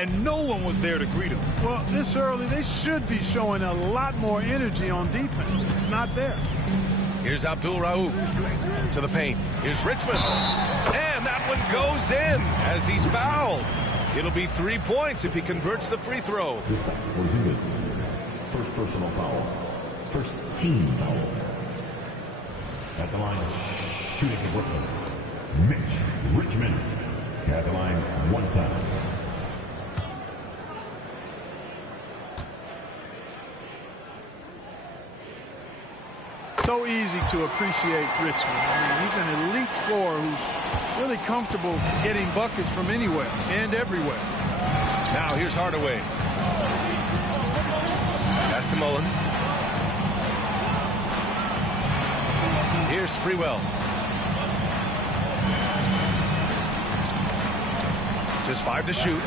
and no one was there to greet him. Well, this early, they should be showing a lot more energy on defense. It's not there. Here's Abdul-Rauf to the paint. Here's Richmond. And that one goes in as he's fouled. It'll be 3 points if he converts the free throw. First personal foul. First team foul. At the line, shooting for Brooklyn, Mitch Richmond. At the line, one time. So easy to appreciate Richmond. I mean, he's an elite scorer who's really comfortable getting buckets from anywhere and everywhere. Now here's Hardaway. Pass to Mullen. Here's Sprewell. Just 5 to shoot.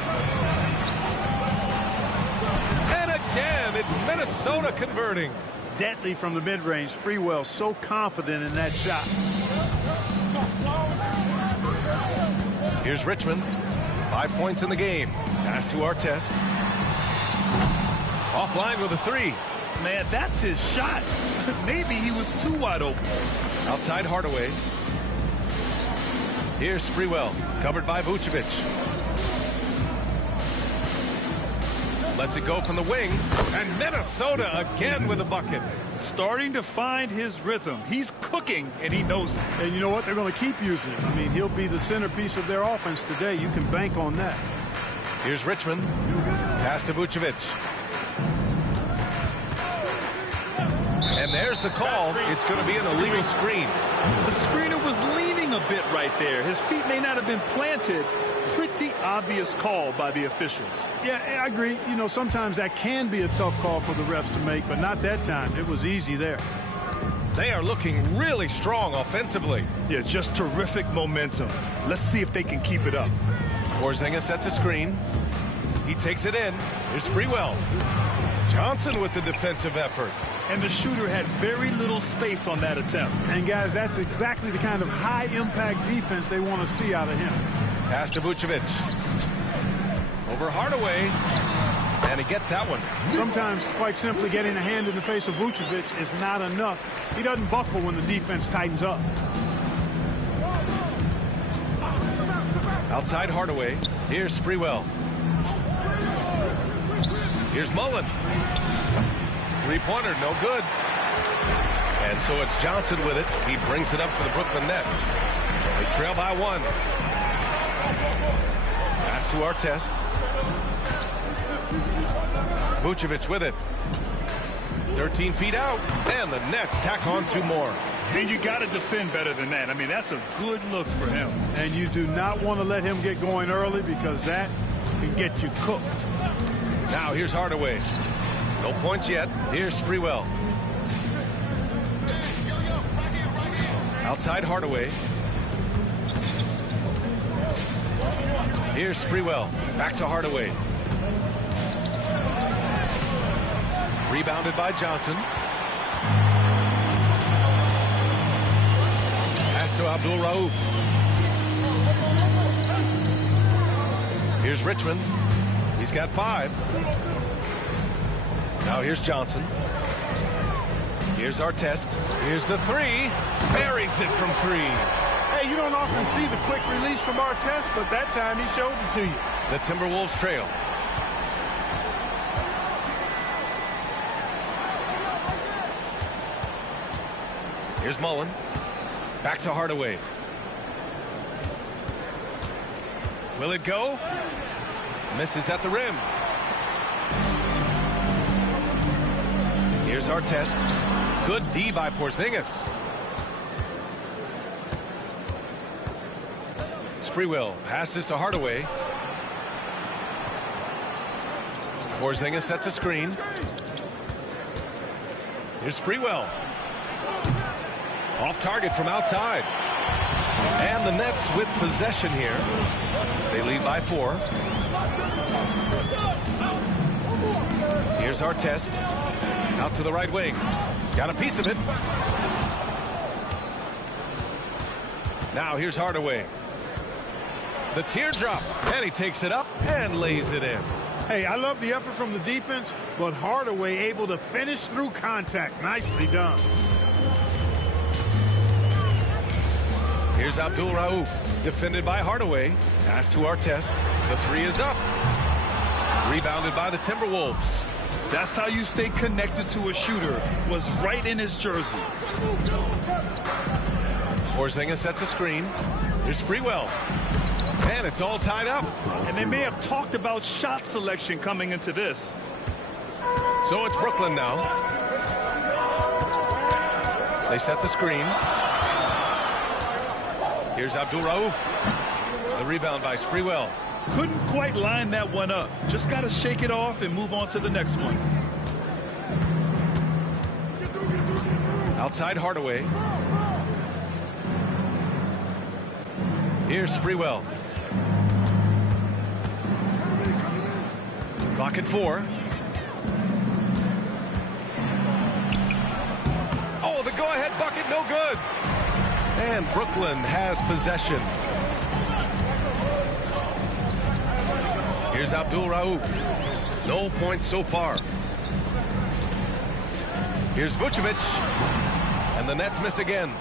And again, it's Minnesota converting. Deadly from the mid-range. Sprewell so confident in that shot. Here's Richmond. 5 points in the game. Pass to Artest. Offline with a 3. Man, that's his shot. Maybe he was too wide open. Outside Hardaway. Here's Sprewell. Covered by Vucevic. Lets it go from the wing. And Minnesota again with a bucket. Starting to find his rhythm. He's cooking, and he knows it. And you know what? They're going to keep using him. I mean, he'll be the centerpiece of their offense today. You can bank on that. Here's Richmond. Pass to Vucevic. And there's the call. It's going to be an illegal screen. The screener was leaning a bit right there. His feet may not have been planted. Pretty obvious call by the officials. Yeah, I agree. You know, sometimes that can be a tough call for the refs to make, but not that time. It was easy there. They are looking really strong offensively. Yeah, just terrific momentum. Let's see if they can keep it up. Porzingis sets a screen. He takes it in. Here's Sprewell. Johnson with the defensive effort. And the shooter had very little space on that attempt. And, guys, that's exactly the kind of high-impact defense they want to see out of him. Pass to Vucevic. Over Hardaway. And he gets that one. Sometimes, quite simply, getting a hand in the face of Vucevic is not enough. He doesn't buckle when the defense tightens up. Outside Hardaway. Here's Sprewell. Here's Mullen. Three-pointer, no good. And so it's Johnson with it. He brings it up for the Brooklyn Nets. They trail by 1. Pass to Artest. Vucevic with it. 13 feet out. And the Nets tack on 2 more. And you got to defend better than that. I mean, that's a good look for him. And you do not want to let him get going early because that can get you cooked. Now here's Hardaway. No points yet. Here's Sprewell. Outside Hardaway. Here's Sprewell. Back to Hardaway. Rebounded by Johnson. Pass to Abdul-Rauf. Here's Richmond. He's got 5. Now here's Johnson. Here's Artest. Here's the 3. Buries it from 3. Hey, you don't often see the quick release from Artest, but that time he showed it to you. The Timberwolves trail. Here's Mullen. Back to Hardaway. Will it go? Misses at the rim. Here's Artest. Good D by Porzingis. Sprewell passes to Hardaway. Porzingis sets a screen. Here's Sprewell. Off target from outside. And the Nets with possession here. They lead by 4. Here's Artest. Out to the right wing. Got a piece of it. Now here's Hardaway. The teardrop. And he takes it up and lays it in. Hey, I love the effort from the defense, but Hardaway able to finish through contact. Nicely done. Here's Abdul Rauf, defended by Hardaway. Pass to Artest. The three is up. Rebounded by the Timberwolves. That's how you stay connected to a shooter. Was right in his jersey. Porzingis sets a screen. Here's Sprewell. And it's all tied up. And they may have talked about shot selection coming into this. So it's Brooklyn now. They set the screen. Here's Abdul Rauf. The rebound by Sprewell. Couldn't quite line that one up. Just got to shake it off and move on to the next one. Outside Hardaway. Here's Sprewell. Clock at 4. Oh, the go-ahead bucket, no good. And Brooklyn has possession. Here's Abdul Rauf. No points so far. Here's Vucevic. And the Nets miss again.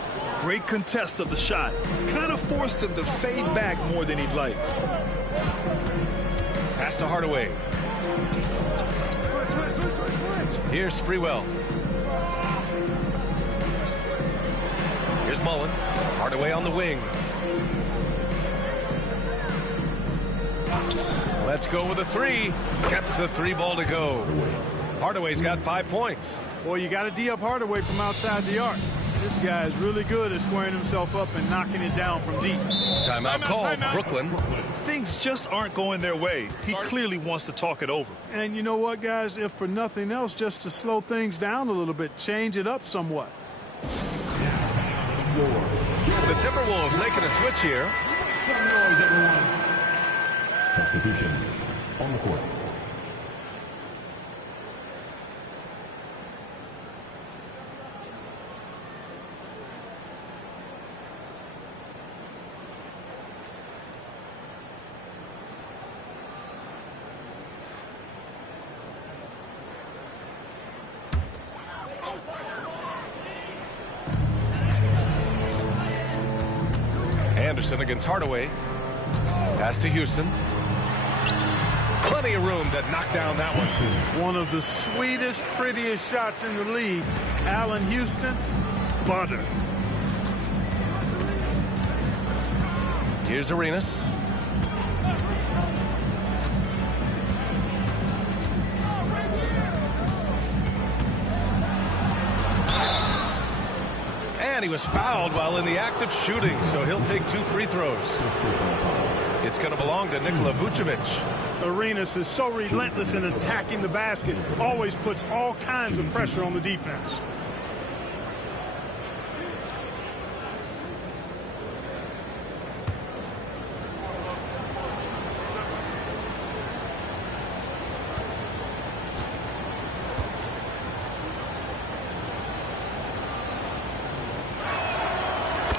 Great contest of the shot. Kind of forced him to fade back more than he'd like. Pass to Hardaway. Here's Sprewell. Here's Mullen. Hardaway on the wing. Let's go with a three. Gets the 3 ball to go. Hardaway's got 5 points. Boy, you got to D up Hardaway from outside the arc. This guy is really good at squaring himself up and knocking it down from deep. Timeout called. Brooklyn. Things just aren't going their way. He clearly wants to talk it over. And you know what, guys? If for nothing else, just to slow things down a little bit, change it up somewhat. The Timberwolves making a switch here. Substitutions on the court. Anderson against Hardaway. Pass to Houston. Plenty of room to knock down that one. One of the sweetest, prettiest shots in the league. Allen Houston, butter. Here's Arenas. And he was fouled while in the act of shooting, so he'll take 2 free throws. It's going to belong to Nikola Vucevic. Arenas is so relentless in attacking the basket, always puts all kinds of pressure on the defense.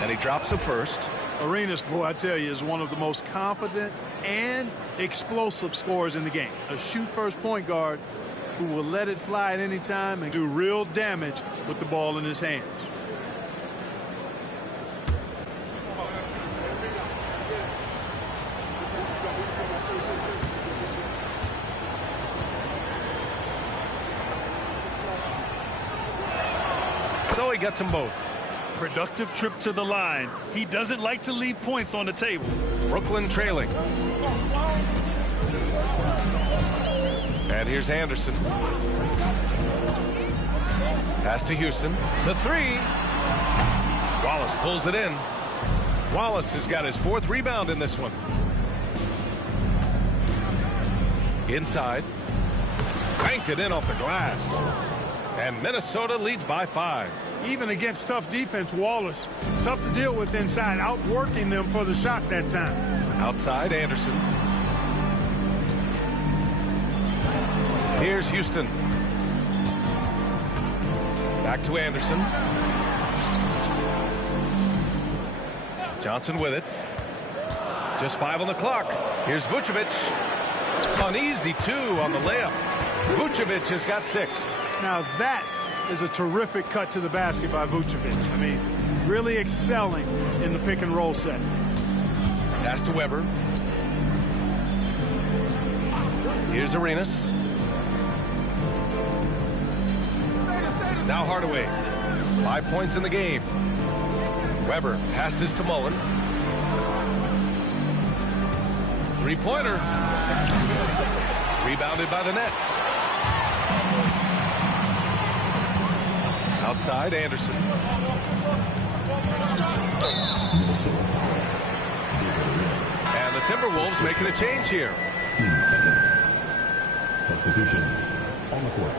And he drops the first. Arenas, boy, I tell you, is one of the most confident and explosive scorers in the game. A shoot-first point guard who will let it fly at any time and do real damage with the ball in his hands. So he gets them both. Productive trip to the line. He doesn't like to leave points on the table. Brooklyn trailing. And here's Anderson. Pass to Houston. The 3. Wallace pulls it in. Wallace has got his 4th rebound in this one. Inside. Banked it in off the glass. And Minnesota leads by 5. Even against tough defense, Wallace, tough to deal with inside, outworking them for the shot that time. Outside, Anderson. Here's Houston. Back to Anderson. Johnson with it. Just 5 on the clock. Here's Vucevic. An easy 2 on the layup. Vucevic has got 6. Now that is a terrific cut to the basket by Vucevic. I mean, really excelling in the pick and roll set. Pass to Weber. Here's Arenas. Now Hardaway. 5 points in the game. Weber passes to Mullen. 3-pointer. Rebounded by the Nets. Outside, Anderson. And the Timberwolves making a change here. 15 seconds. Substitutions on the court.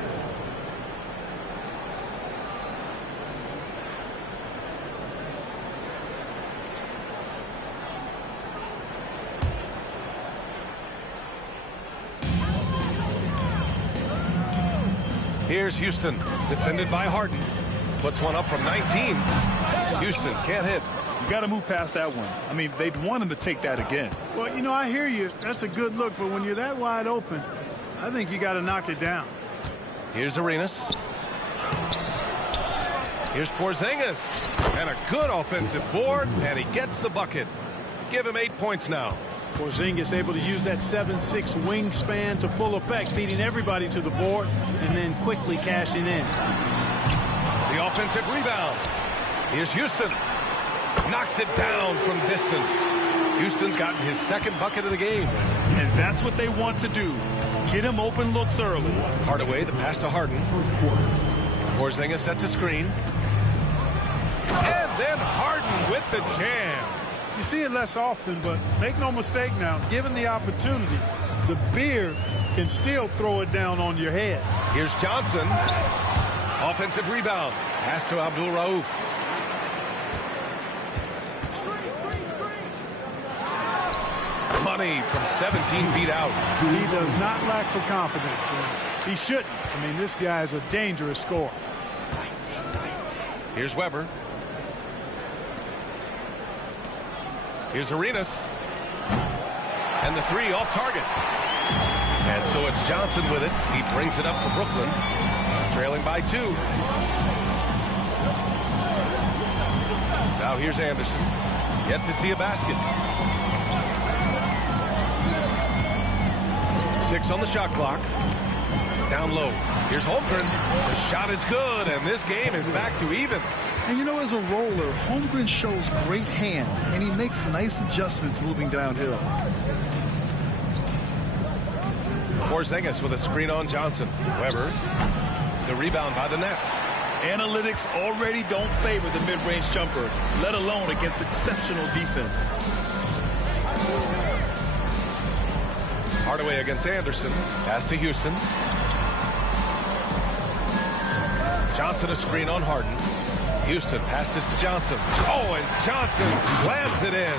Here's Houston, defended by Harden. Puts one up from 19. Houston can't hit. You got to move past that one. I mean, they'd want him to take that again. Well, you know, I hear you. That's a good look, but when you're that wide open, I think you got to knock it down. Here's Arenas. Here's Porzingis. And a good offensive board, and he gets the bucket. Give him 8 points now. Porzingis able to use that 7'6" wingspan to full effect, beating everybody to the board and then quickly cashing in. The offensive rebound. Here's Houston. Knocks it down from distance. Houston's gotten his second bucket of the game. And that's what they want to do. Get him open looks early. Hardaway, the pass to Harden. Porzingis sets a screen. And then Harden with the jam. You see it less often, but make no mistake now, given the opportunity, the beard can still throw it down on your head. Here's Johnson. Offensive rebound. Pass to Abdul Rauf. Money from 17 feet out. He does not lack for confidence. He shouldn't. I mean, this guy is a dangerous scorer. Here's Weber. Here's Arenas. And the 3 off target. And so it's Johnson with it. He brings it up for Brooklyn. Trailing by 2. Now here's Anderson. Yet to see a basket. 6 on the shot clock. Down low. Here's Holmgren. The shot is good, and this game is back to even. And you know, as a roller, Holmgren shows great hands, and he makes nice adjustments moving downhill. Porzingis with a screen on Johnson. Weber. The rebound by the Nets. Analytics already don't favor the mid-range jumper, let alone against exceptional defense. Hardaway against Anderson. Pass to Houston. Johnson a screen on Harden. Houston passes to Johnson. Oh, and Johnson slams it in.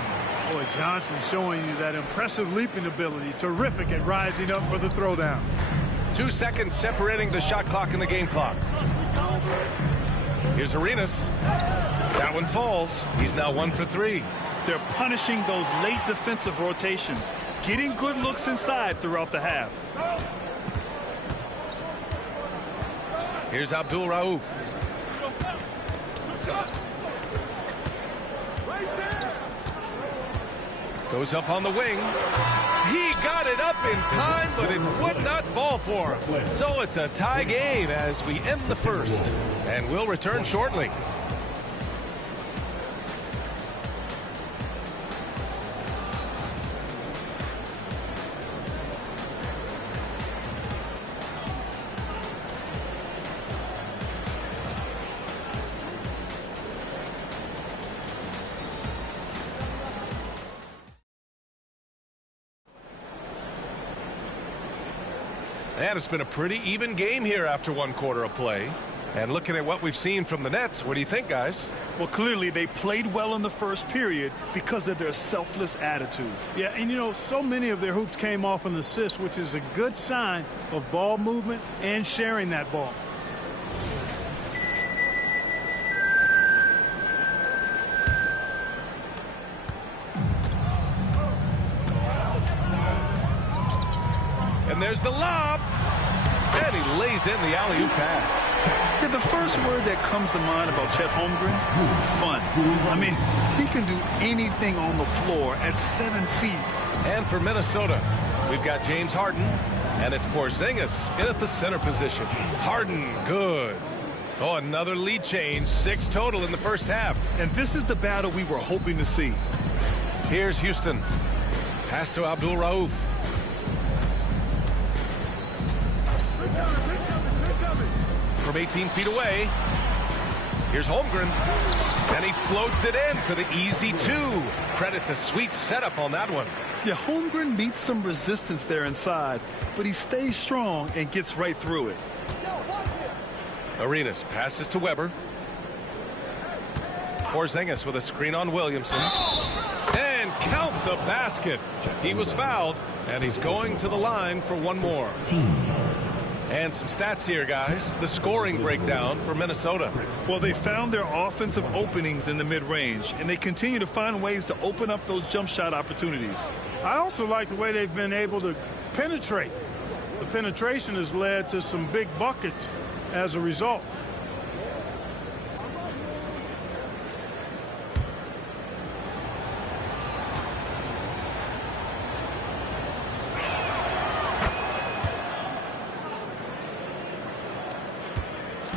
Boy, Johnson showing you that impressive leaping ability. Terrific at rising up for the throwdown. 2 seconds separating the shot clock and the game clock. Here's Arenas. That one falls. He's now 1 for 3. They're punishing those late defensive rotations, getting good looks inside throughout the half. Here's Abdul Rauf. Goes up on the wing. He got it up in time, but it would not fall for him. So it's a tie game as we end the first. And we'll return shortly. And it's been a pretty even game here after 1 quarter of play. And looking at what we've seen from the Nets, what do you think, guys? Well, clearly they played well in the first period because of their selfless attitude. Yeah, and you know, so many of their hoops came off an assist, which is a good sign of ball movement and sharing that ball. there's the lob. And he lays in the alley-oop pass. Yeah, the first word that comes to mind about Chet Holmgren, fun. I mean, he can do anything on the floor at 7 feet. And for Minnesota, we've got James Harden, and it's Porzingis in at the center position. Harden, good. Oh, another lead change, 6 total in the first half. And this is the battle we were hoping to see. Here's Houston. Pass to Abdul-Rauf. From 18 feet away, here's Holmgren, and he floats it in for the easy 2. Credit the sweet setup on that one. Yeah, Holmgren meets some resistance there inside, but he stays strong and gets right through it. Arenas passes to Weber. Porzingis with a screen on Williamson. And count the basket. He was fouled, and he's going to the line for one more. And some stats here, guys. The scoring breakdown for Minnesota. Well, they found their offensive openings in the mid-range, and they continue to find ways to open up those jump shot opportunities. I also like the way they've been able to penetrate. The penetration has led to some big buckets as a result.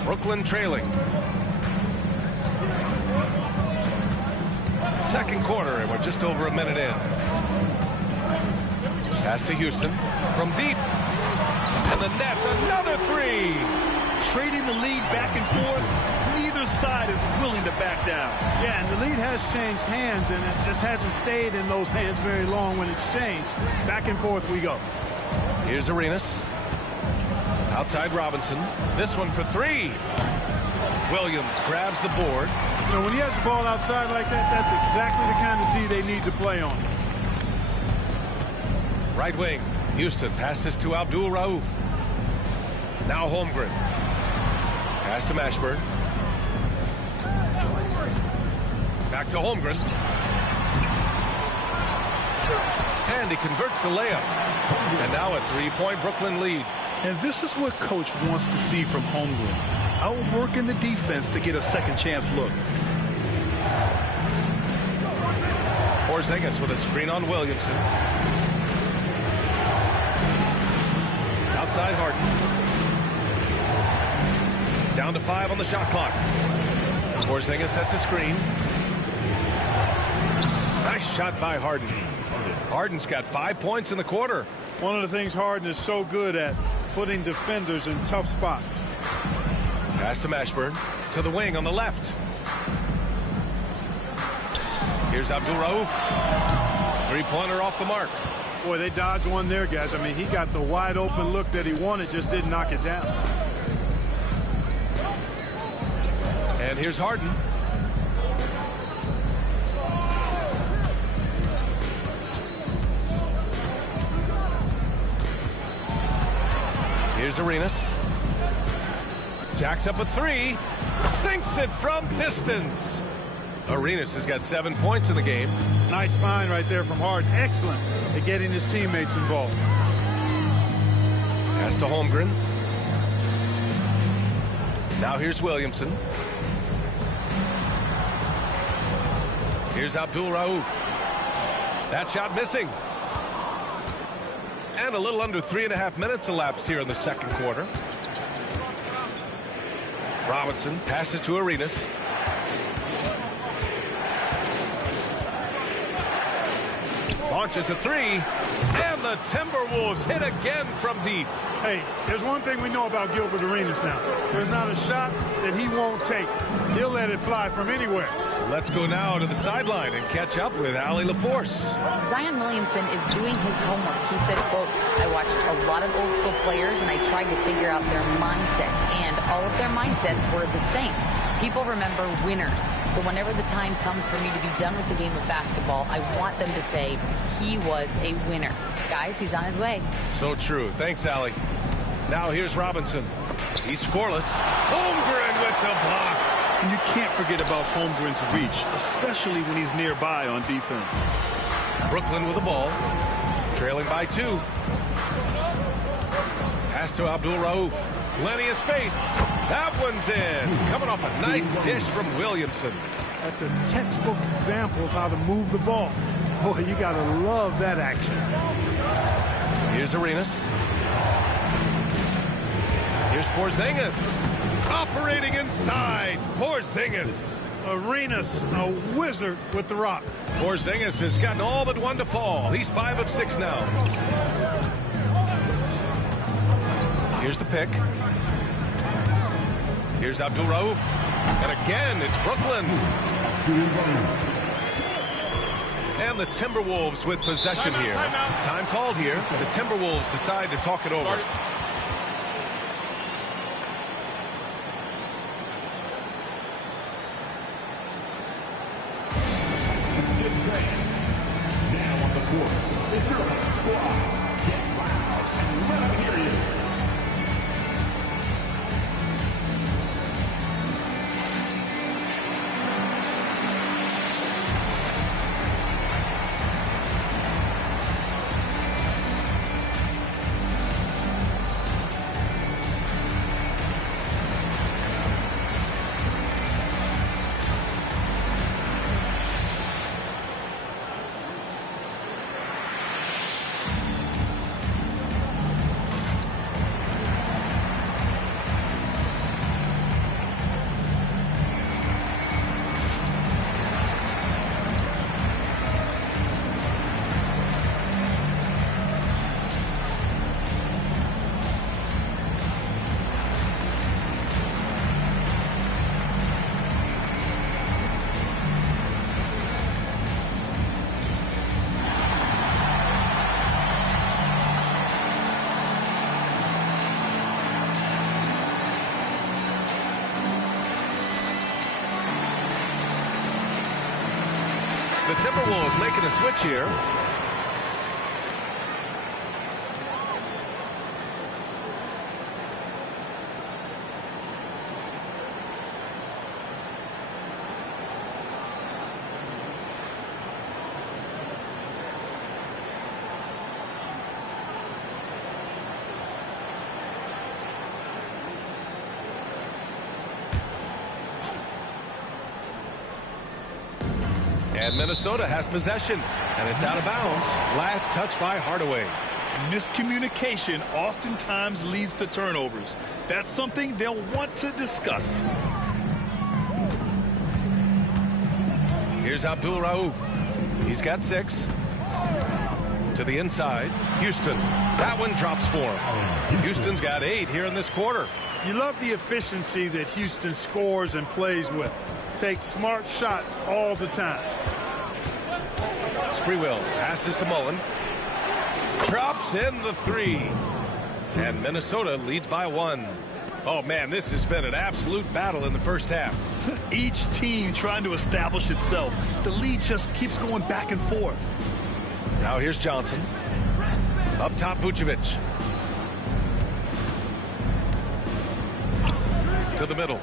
Brooklyn trailing. Second quarter, and we're just over a minute in. Pass to Houston from deep. And the Nets, another 3. Trading the lead back and forth, neither side is willing to back down. Yeah, and the lead has changed hands, and it just hasn't stayed in those hands very long when it's changed. Back and forth we go. Here's Arenas. Outside Robinson. This one for 3. Williams grabs the board. You know, when he has the ball outside like that, that's exactly the kind of D they need to play on. Right wing. Houston passes to Abdul-Rauf. Now Holmgren. Pass to Mashburn. Back to Holmgren. And he converts the layup. And now a 3-point Brooklyn lead. And this is what coach wants to see from Holmgren. Outworking the defense to get a second chance look. Porzingis with a screen on Williamson. Outside Harden. Down to 5 on the shot clock. Porzingis sets a screen. Nice shot by Harden. Harden's got 5 points in the quarter. One of the things Harden is so good at, putting defenders in tough spots. Pass to Mashburn. To the wing on the left. Here's Abdul-Rauf. 3-pointer off the mark. Boy, they dodged one there, guys. I mean, he got the wide open look that he wanted, just didn't knock it down. And here's Harden. Here's Arenas. Jacks up a 3. Sinks it from distance. Arenas has got 7 points in the game. Nice find right there from Harden. Excellent at getting his teammates involved. Pass to Holmgren. Now here's Williamson. Here's Abdul-Rauf. That shot missing. And a little under 3.5 minutes elapsed here in the second quarter. Robinson passes to Arenas. Launches a 3. And the Timberwolves hit again from deep. Hey, there's one thing we know about Gilbert Arenas now. There's not a shot that he won't take. He'll let it fly from anywhere. Let's go now to the sideline and catch up with Allie LaForce. Zion Williamson is doing his homework. He said, quote, I watched a lot of old school players and I tried to figure out their mindsets, and all of their mindsets were the same. People remember winners. So whenever the time comes for me to be done with the game of basketball, I want them to say he was a winner. Guys, he's on his way. So true. Thanks, Allie. Now here's Robinson. He's scoreless. Holmgren with the block. And you can't forget about Holmgren's reach, especially when he's nearby on defense. Brooklyn with the ball, trailing by 2. Pass to Abdul-Rauf. Plenty of space. That one's in. Coming off a nice dish from Williamson. That's a textbook example of how to move the ball. Boy, you got to love that action. Here's Arenas. Here's Porzingis. Operating inside. Porzingis. Arenas, a wizard with the rock. Porzingis has gotten all but one to fall. He's 5 of 6 now. Here's the pick. Here's Abdul-Rauf. And again, it's Brooklyn. And the Timberwolves with possession here. Time called here. The Timberwolves decide to talk it over. Now on the court, it's your squad. Get loud and let them hear you. The Timberwolves making a switch here. And Minnesota has possession, and it's out of bounds. Last touch by Hardaway. Miscommunication oftentimes leads to turnovers. That's something they'll want to discuss. Here's Abdul-Rauf. He's got 6. To the inside. Houston. That one drops for him. Houston's got 8 here in this quarter. You love the efficiency that Houston scores and plays with. Takes smart shots all the time. Sprewell passes to Mullen. Drops in the 3. And Minnesota leads by 1. Oh, man, this has been an absolute battle in the first half. Each team trying to establish itself. The lead just keeps going back and forth. Now here's Johnson. Up top, Vucevic. To the middle.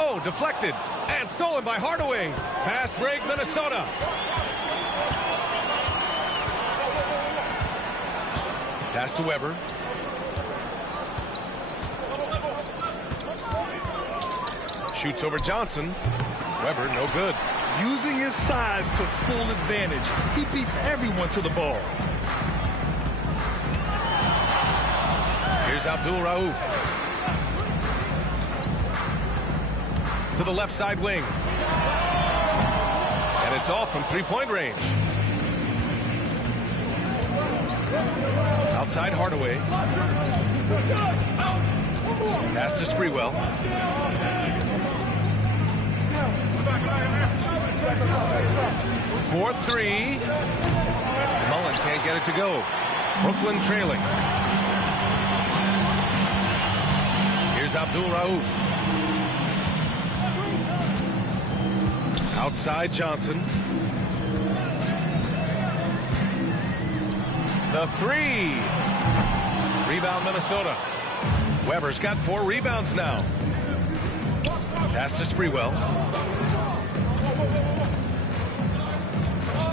Oh, deflected. And stolen by Hardaway. Fast break, Minnesota. Pass to Weber. Shoots over Johnson. Weber, no good. Using his size to full advantage. He beats everyone to the ball. Here's Abdul-Rauf. To the left side wing. And it's off from three-point range. Outside Hardaway. Pass to Sprewell. For 3. Mullen can't get it to go. Brooklyn trailing. Here's Abdul-Rauf. Outside Johnson. The 3. Rebound Minnesota. Weber's got 4 rebounds now. Pass to Sprewell.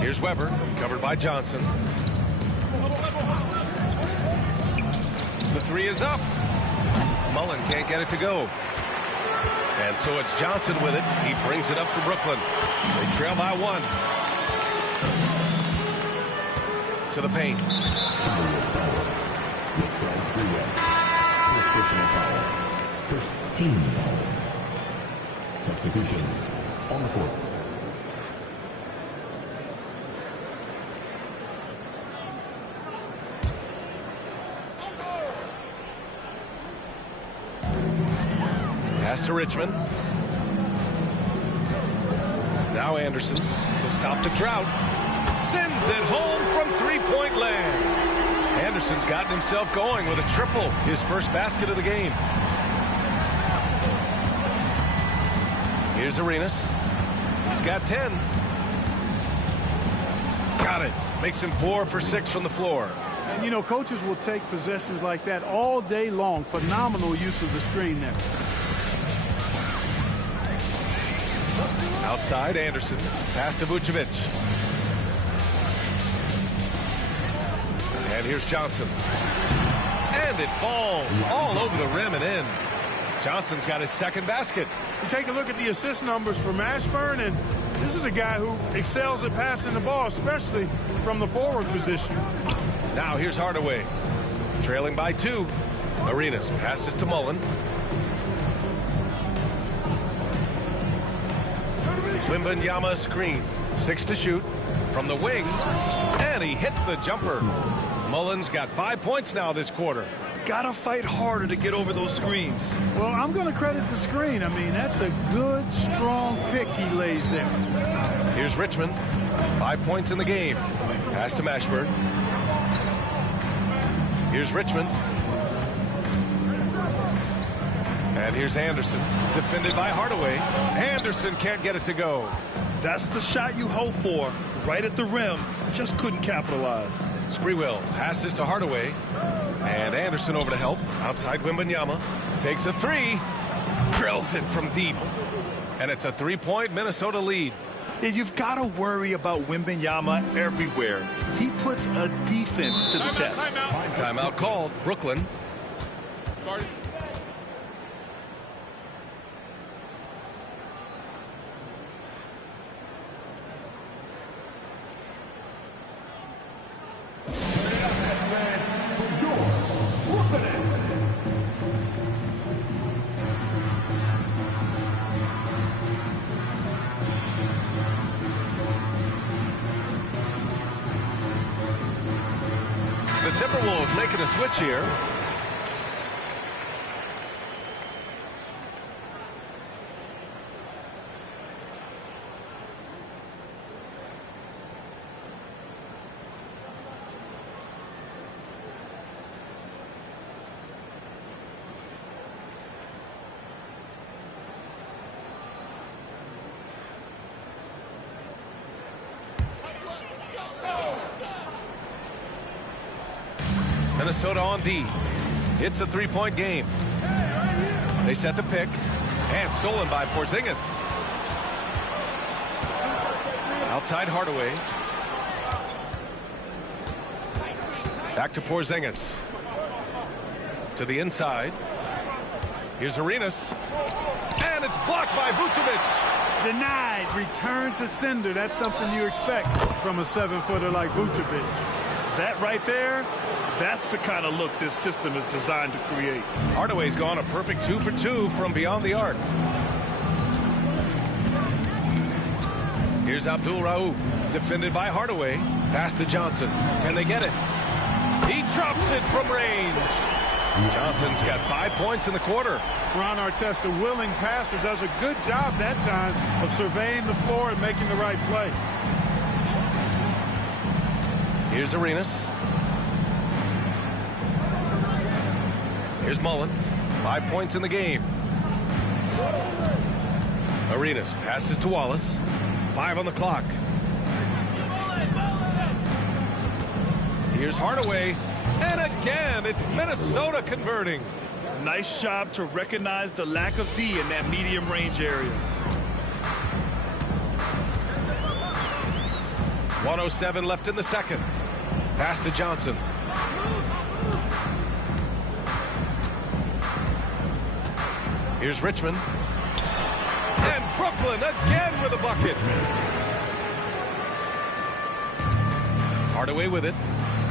Here's Weber, covered by Johnson. The three is up. Mullen can't get it to go. And so it's Johnson with it. He brings it up for Brooklyn. They trail by 1. To the paint. First team foul. Substitutions on the court. Pass to Richmond. Now Anderson to stop the drought. Sends it home from three-point land. Anderson's gotten himself going with a triple, his first basket of the game. Here's Arenas. He's got 10. Got it. Makes him 4 for 6 from the floor. And, you know, coaches will take possessions like that all day long. Phenomenal use of the screen there. Outside, Anderson. Pass to Vucevic. And here's Johnson. And it falls all over the rim and in. Johnson's got his second basket. You take a look at the assist numbers for Mashburn, and this is a guy who excels at passing the ball, especially from the forward position. Now here's Hardaway. Trailing by 2. Arenas passes to Mullen. Wembanyama screen. 6 to shoot. From the wing. And he hits the jumper. Mullen's got 5 points now this quarter. Gotta fight harder to get over those screens. Well, I'm going to credit the screen. I mean, that's a good, strong pick he lays there. Here's Richmond. 5 points in the game. Pass to Mashburn. Here's Richmond. And here's Anderson. Defended by Hardaway. Anderson can't get it to go. That's the shot you hope for. Right at the rim. Just couldn't capitalize. Sprewell passes to Hardaway. And Anderson over to help. Outside Wembanyama. Takes a 3. Drills it from deep. And it's a 3-point Minnesota lead. Yeah, you've got to worry about Wembanyama everywhere. He puts a defense to the test. Timeout called. Brooklyn. The Timberwolves making a switch here. Minnesota on D. It's a 3-point game. They set the pick. And stolen by Porzingis. Outside Hardaway. Back to Porzingis. To the inside. Here's Arenas. And it's blocked by Vucevic. Denied. Return to sender. That's something you expect from a 7-footer like Vucevic. That right there, that's the kind of look this system is designed to create. Hardaway's gone a perfect 2 for 2 from beyond the arc. Here's Abdul Rauf, defended by Hardaway. Pass to Johnson. Can they get it? He drops it from range. Johnson's got 5 points in the quarter. Ron Artest, a willing passer, does a good job that time of surveying the floor and making the right play. Here's Arenas. Here's Mullen. 5 points in the game. Arenas passes to Wallace. 5 on the clock. Here's Hardaway. And again, it's Minnesota converting. Nice job to recognize the lack of D in that medium range area. 1:07 left in the second. Pass to Johnson. Here's Richmond. And Brooklyn again with a bucket. Hardaway with it.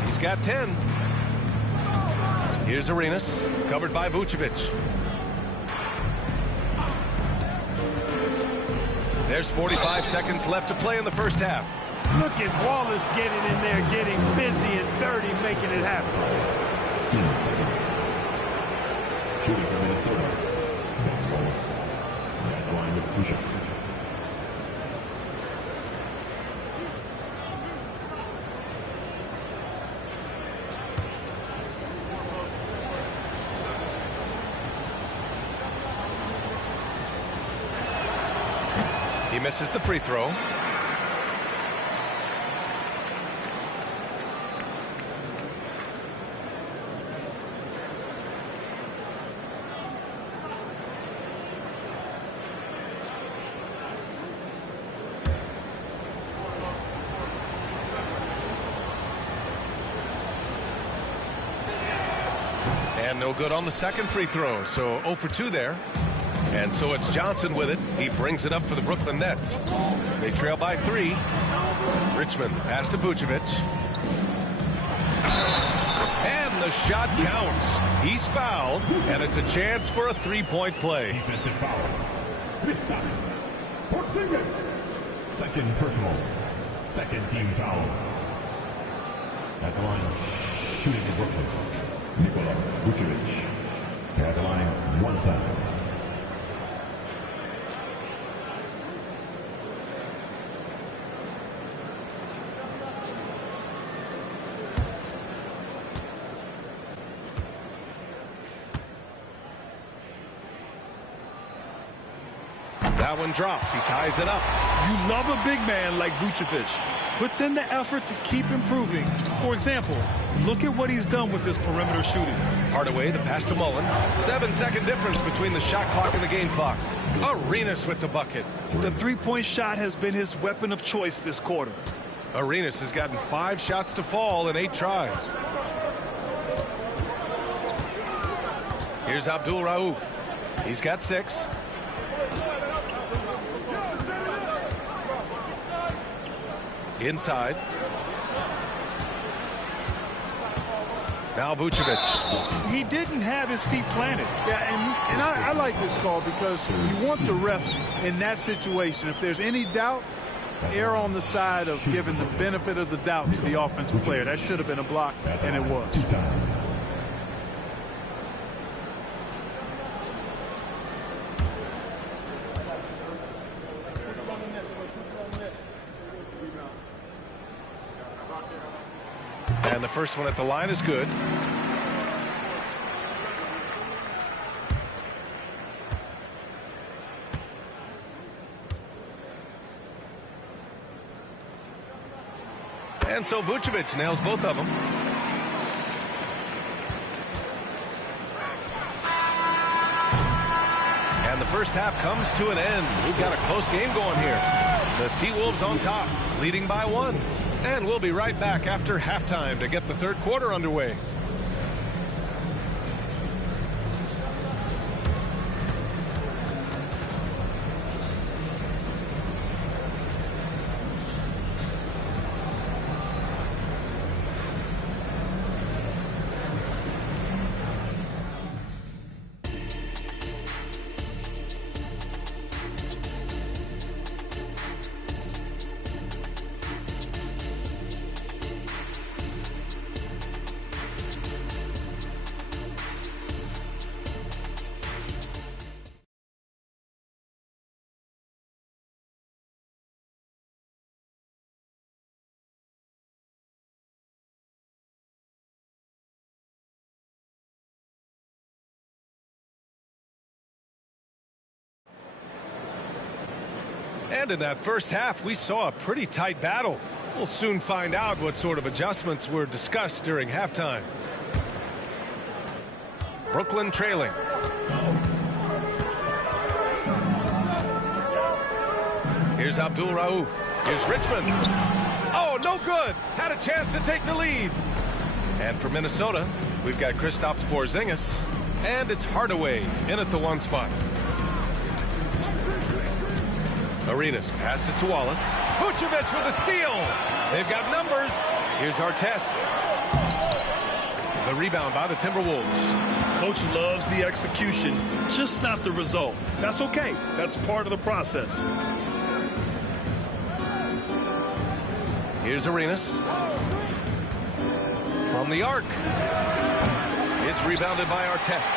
He's got 10. Here's Arenas, covered by Vucevic. There's 45 seconds left to play in the first half. Look at Wallace getting in there, getting busy and dirty, making it happen. 10 seconds. Shooting for Minnesota. Ben Wallace. At the line with 2 shots. He misses the free throw. And no good on the second free throw, so 0 for 2 there. And so it's Johnson with it. He brings it up for the Brooklyn Nets. They trail by 3. Richmond pass to Vucevic. And the shot counts. He's fouled, and it's a chance for a 3-point play. Defensive foul. Porzingis. Second personal. Second team foul. At the line, shooting for Brooklyn. Nikola Vucevic. At the line, 1 time. That one drops. He ties it up. You love a big man like Vucevic. Puts in the effort to keep improving. For example, look at what he's done with this perimeter shooting. Hardaway, the pass to Mullen. 7-second difference between the shot clock and the game clock. Arenas with the bucket. The three-point shot has been his weapon of choice this quarter. Arenas has gotten 5 shots to fall in 8 tries. Here's Abdul Rauf. He's got 6. Inside. Now Vucevic. He didn't have his feet planted. Yeah, and I like this call because you want the refs in that situation. If there's any doubt, err on the side of giving the benefit of the doubt to the offensive player. That should have been a block, and it was. 2 times. And the first one at the line is good. And so Vucevic nails both of them. And the first half comes to an end. We've got a close game going here. The T-Wolves on top, leading by 1. And we'll be right back after halftime to get the third quarter underway. And in that first half, we saw a pretty tight battle. We'll soon find out what sort of adjustments were discussed during halftime. Brooklyn trailing. Here's Abdul Rauf. Here's Richmond. Oh, no good. Had a chance to take the lead. And for Minnesota, we've got Kristaps Porzingis. And it's Hardaway in at the 1 spot. Arenas passes to Wallace. Vucevic with a steal. They've got numbers. Here's our test. The rebound by the Timberwolves. Coach loves the execution, just not the result. That's okay. That's part of the process. Here's Arenas. From the arc. It's rebounded by our test.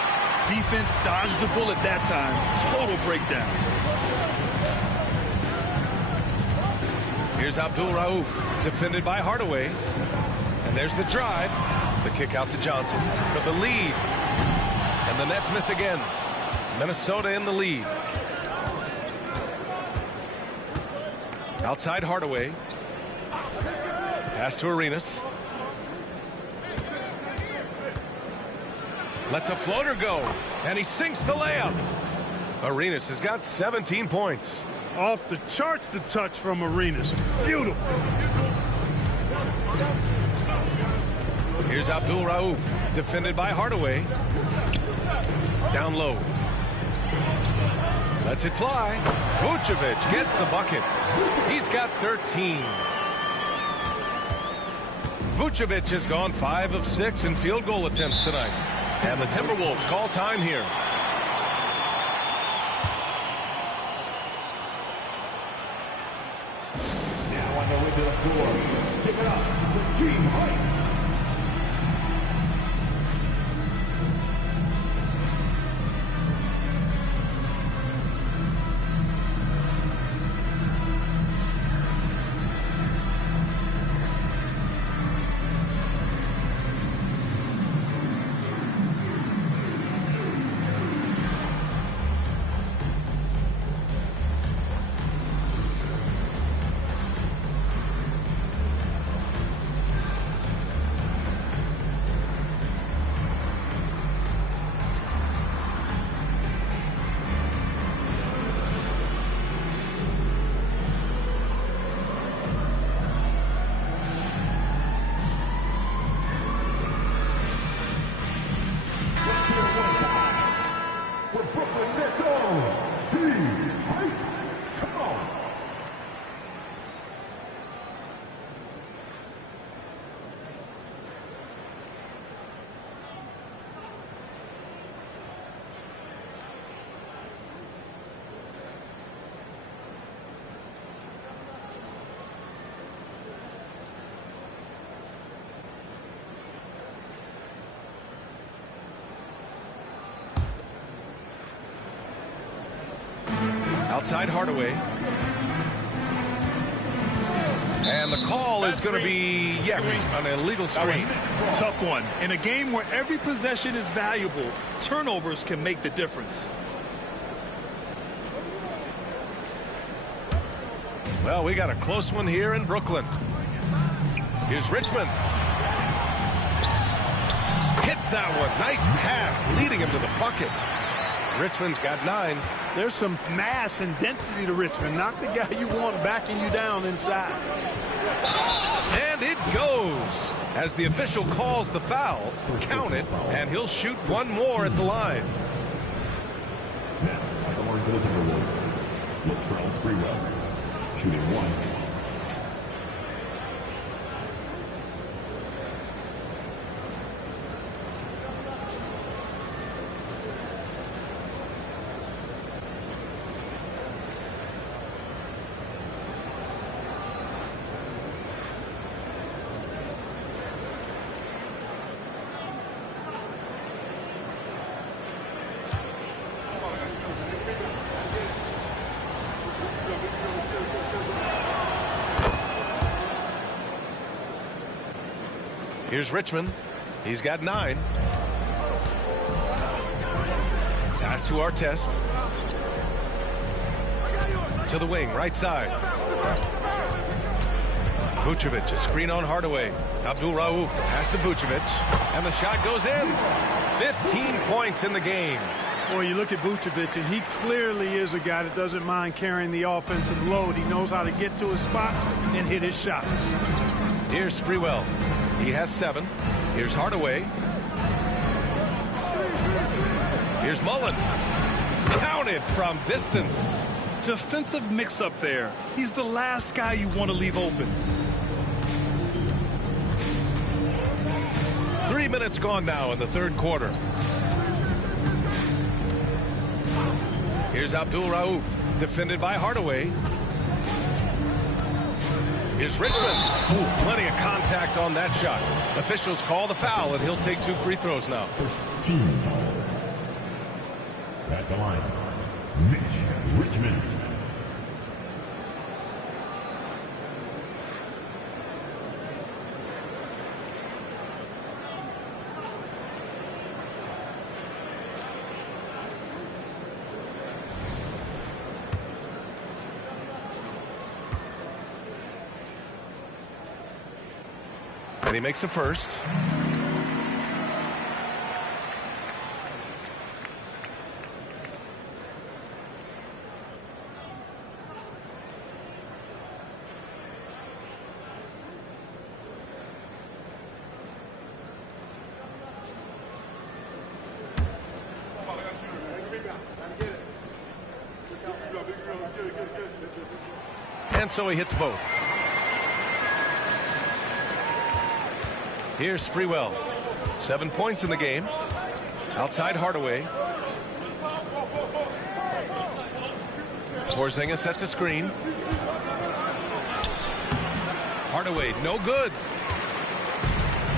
Defense dodged the bullet that time. Total breakdown. Here's Abdul Rauf, defended by Hardaway. And there's the drive. The kick out to Johnson for the lead. And the Nets miss again. Minnesota in the lead. Outside Hardaway. Pass to Arenas. Lets a floater go. And he sinks the layup. Arenas has got 17 points. Off the charts, the touch from Arenas. Beautiful. Here's Abdul Rauf, defended by Hardaway. Down low. Lets it fly. Vucevic gets the bucket. He's got 13. Vucevic has gone 5 of 6 in field goal attempts tonight. And the Timberwolves call time here. Now on the way to the floor. Give it up for Team Height. Outside Hardaway. And the call is going to be, yes, an illegal screen. Tough one. In a game where every possession is valuable, turnovers can make the difference. Well, we got a close one here in Brooklyn. Here's Richmond. Hits that one. Nice pass, leading him to the bucket. Richmond's got 9. There's some mass and density to Richmond, not the guy you want backing you down inside. And it goes. As the official calls the foul, count it, and he'll shoot one more at the line. Now, at the line for the Timberwolves, Latrell Sprewell, shooting 1. Here's Richmond. He's got 9. Pass to Artest. To the wing, right side. Vucevic, a screen on Hardaway. Abdul Rauf, the pass to Vucevic. And the shot goes in. 15 points in the game. Boy, you look at Vucevic, and he clearly is a guy that doesn't mind carrying the offensive load. He knows how to get to his spots and hit his shots. Here's Sprewell. He has 7. Here's Hardaway. Here's Mullen. Counted from distance. defensive mix-up there. He's the last guy you want to leave open. 3 minutes gone now in the third quarter. Here's Abdul Rauf, defended by Hardaway. Here's Richmond. Ooh, plenty of contact on that shot. Officials call the foul, and he'll take 2 free throws now. First team foul. At the line, Mitch Richmond. And he makes the first. And so he hits both. Here's Sprewell. 7 points in the game. Outside Hardaway. Porzingis sets a screen. Hardaway, no good.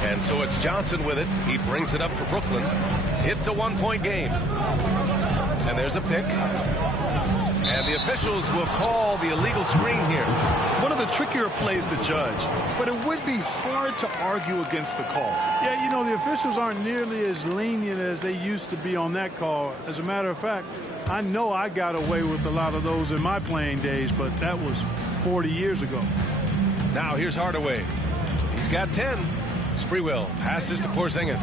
And so it's Johnson with it. He brings it up for Brooklyn. It's a 1-point game. And there's a pick. And the officials will call the illegal screen here. One of the trickier plays to judge, but it would be hard to argue against the call. Yeah, you know, the officials aren't nearly as lenient as they used to be on that call. As a matter of fact, I know I got away with a lot of those in my playing days, but that was 40 years ago. Now here's Hardaway. He's got 10. Sprewell passes to Porzingis.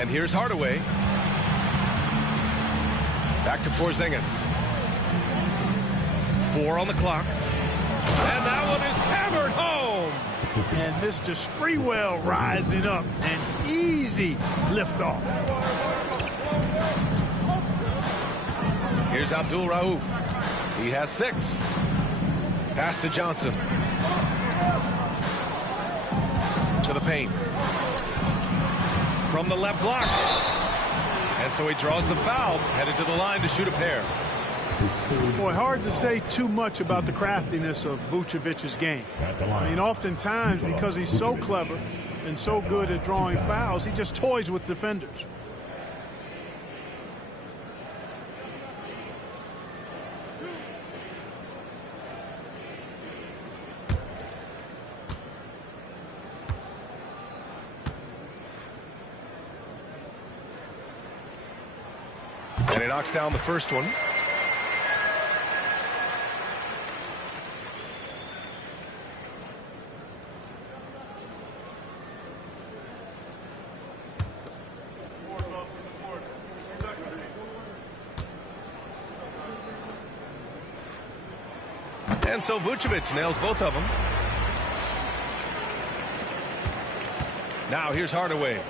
And here's Hardaway. Back to Porzingis. 4 on the clock. And that one is hammered home. And Mr. Sprewell rising up. An easy liftoff. Here's Abdul Rauf. He has 6. Pass to Johnson. To the paint. From the left block. And so he draws the foul, headed to the line to shoot a pair. Boy, hard to say too much about the craftiness of Vucevic's game. I mean, oftentimes, because he's so clever and so good at drawing fouls, he just toys with defenders. And he knocks down the first one. And so Vucevic nails both of them. Now here's Hardaway.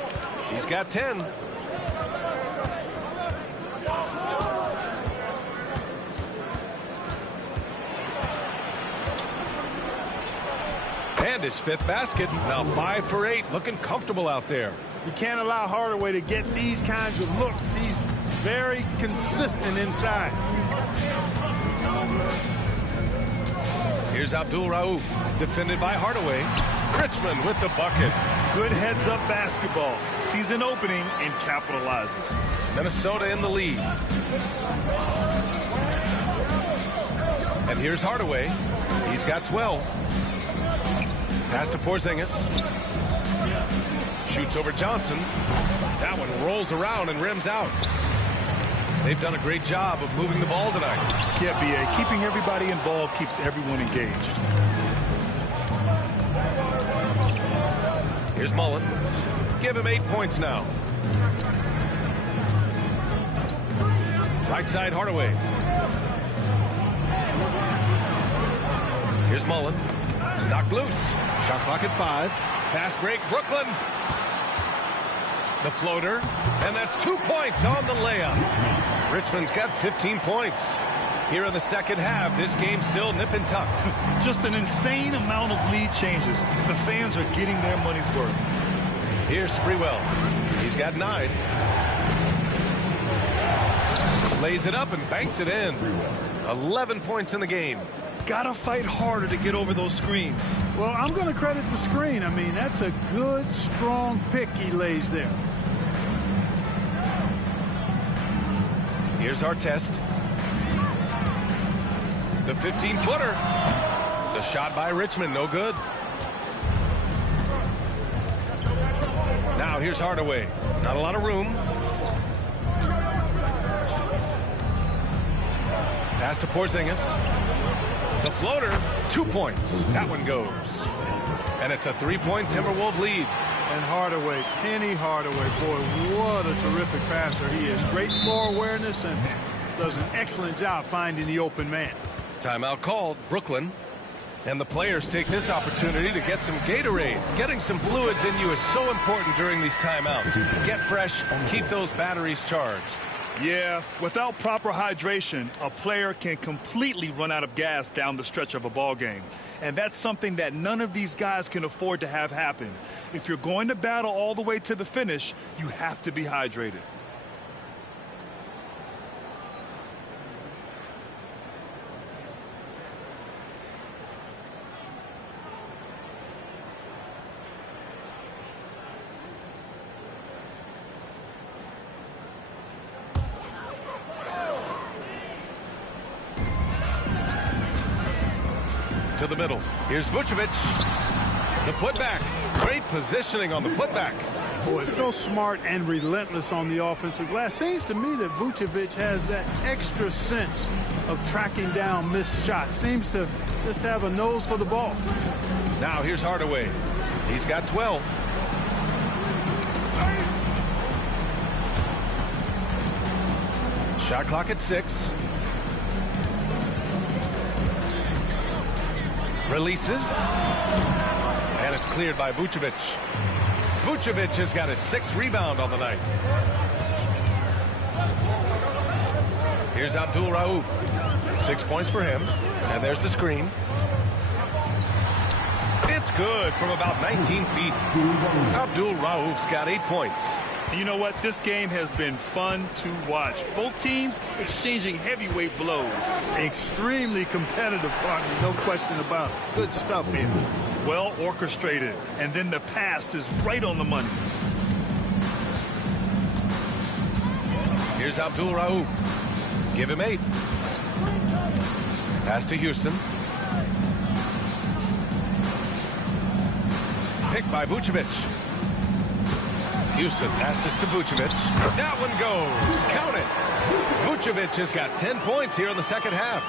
He's got 10. And his 5th basket. Now 5 for 8. Looking comfortable out there. You can't allow Hardaway to get these kinds of looks. He's very consistent inside. Here's Abdul Rauf, defended by Hardaway. Richmond with the bucket. Good heads-up basketball. Sees an opening and capitalizes. Minnesota in the lead. And here's Hardaway. He's got 12. Pass to Porzingis. Shoots over Johnson. That one rolls around and rims out. They've done a great job of moving the ball tonight. Yeah, B.A. Keeping everybody involved keeps everyone engaged. Here's Mullen. Give him 8 points now. Right side, Hardaway. Here's Mullen. Knocked loose. Shot clock at 5. Fast break, Brooklyn. The floater. And that's 2 points on the layup. Richmond's got 15 points. Here in the second half, this game's still nip and tuck. Just an insane amount of lead changes. The fans are getting their money's worth. Here's Sprewell. He's got 9. Lays it up and banks it in. 11 points in the game. Gotta fight harder to get over those screens. Well, I'm going to credit the screen. I mean, that's a good, strong pick he lays there. Here's our test. The 15-footer. The shot by Richmond, no good. Now here's Hardaway. Not a lot of room. Pass to Porzingis. The floater, 2 points. That one goes. And it's a 3-point Timberwolves lead. And Hardaway, Penny Hardaway, boy, what a terrific passer he is. Great floor awareness and does an excellent job finding the open man. Timeout called, Brooklyn. And the players take this opportunity to get some Gatorade. Getting some fluids in you is so important during these timeouts. Get fresh, keep those batteries charged. Yeah, without proper hydration, a player can completely run out of gas down the stretch of a ball game. And that's something that none of these guys can afford to have happen. If you're going to battle all the way to the finish, you have to be hydrated. To the middle. Here's Vucevic. The putback. Great positioning on the putback. Boy, so smart and relentless on the offensive glass. Seems to me that Vucevic has that extra sense of tracking down missed shots. Seems to just have a nose for the ball. Now here's Hardaway. He's got 12. Shot clock at 6. Releases. And it's cleared by Vucevic. Vucevic has got his 6th rebound on the night. Here's Abdul Rauf. 6 points for him. And there's the screen. It's good from about 19 feet. Abdul Rauf's got 8 points. You know what? This game has been fun to watch. Both teams exchanging heavyweight blows. Extremely competitive, partner, no question about it. Good stuff here. Well orchestrated. And then the pass is right on the money. Here's Abdul Rauf. Give him 8. Pass to Houston. Picked by Vucevic. Houston passes to Vucevic. That one goes. Count it. Vucevic has got 10 points here in the second half.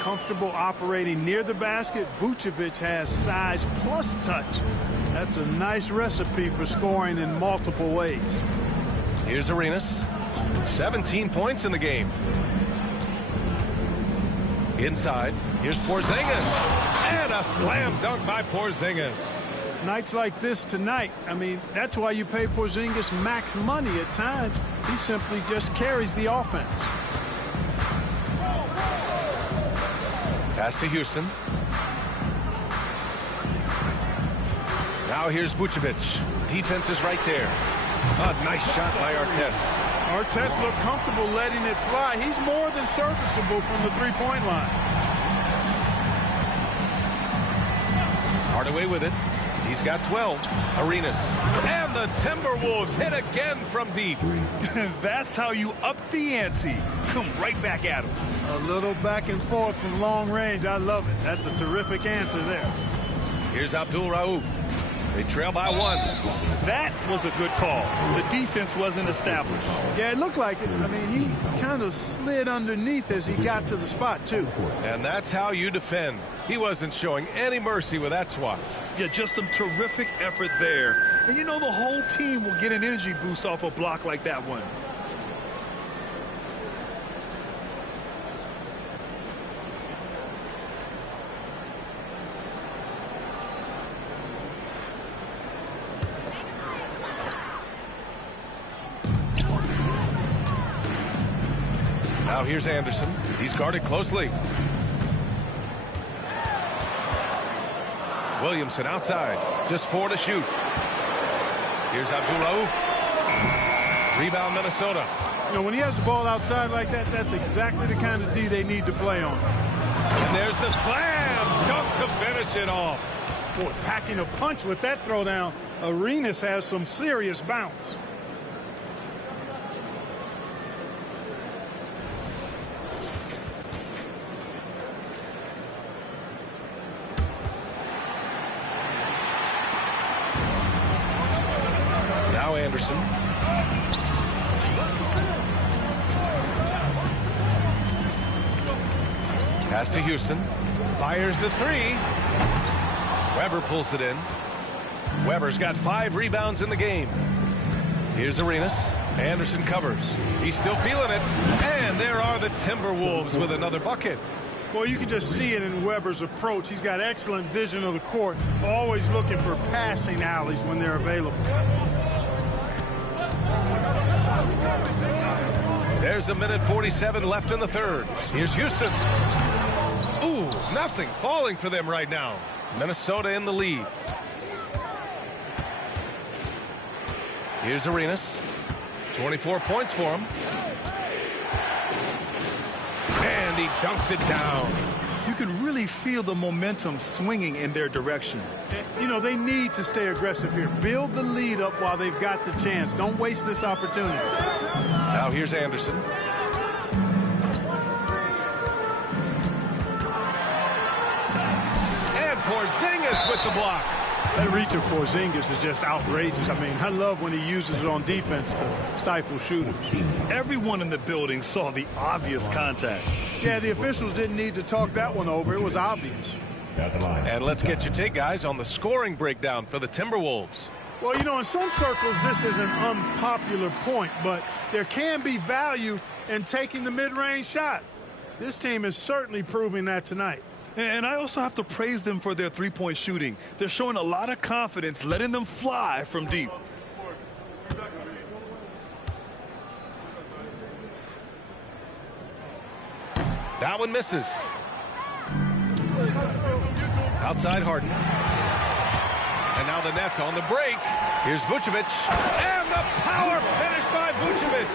Comfortable operating near the basket. Vucevic has size plus touch. That's a nice recipe for scoring in multiple ways. Here's Arenas. 17 points in the game. Inside. Here's Porzingis. And a slam dunk by Porzingis. Nights like this tonight, I mean, that's why you pay Porzingis max money at times. He simply just carries the offense. Pass to Houston. Now here's Vucevic. Defense is right there. A nice shot by Artest. Artest looked comfortable letting it fly. He's more than serviceable from the three-point line. Hardaway with it. He's got 12. Arenas. And the Timberwolves hit again from deep. That's how you up the ante. Come right back at him. A little back and forth from long range. I love it. That's a terrific answer there. Here's Abdul Rauf. They trail by 1. That was a good call. The defense wasn't established. Yeah, it looked like it. I mean, he kind of slid underneath as he got to the spot, too. And that's how you defend. He wasn't showing any mercy with that swat. Yeah, just some terrific effort there. And you know the whole team will get an energy boost off a block like that one. Now here's Anderson. He's guarded closely. Williamson outside. Just 4 to shoot. Here's Abdul-Rauf. Rebound Minnesota. You know, when he has the ball outside like that, that's exactly the kind of D they need to play on. And there's the slam. Dunk to finish it off. Boy, packing a punch with that throwdown. Arenas has some serious bounce. Now Anderson. Pass to Houston. Fires the 3. Weber pulls it in. Weber's got 5 rebounds in the game. Here's Arenas. Anderson covers. He's still feeling it. And there are the Timberwolves with another bucket. Well, you can just see it in Weber's approach. He's got excellent vision of the court, always looking for passing alleys when they're available. There's a minute 47 left in the third. Here's Houston. Ooh, nothing falling for them right now. Minnesota in the lead. Here's Arenas. 24 points for him. And he dunks it down. You can really feel the momentum swinging in their direction. You know, they need to stay aggressive here. Build the lead up while they've got the chance. Don't waste this opportunity. Now here's Anderson. And Porzingis with the block. That reach of Porzingis is just outrageous. I mean, I love when he uses it on defense to stifle shooters. Everyone in the building saw the obvious contact. Yeah, the officials didn't need to talk that one over. It was obvious. And let's get your take, guys, on the scoring breakdown for the Timberwolves. Well, you know, in some circles, this is an unpopular point, but there can be value in taking the mid-range shot. This team is certainly proving that tonight. And I also have to praise them for their three-point shooting. They're showing a lot of confidence, letting them fly from deep. That one misses. Outside Harden. And now the Nets on the break. Here's Vucevic. And the power finish by Vucevic.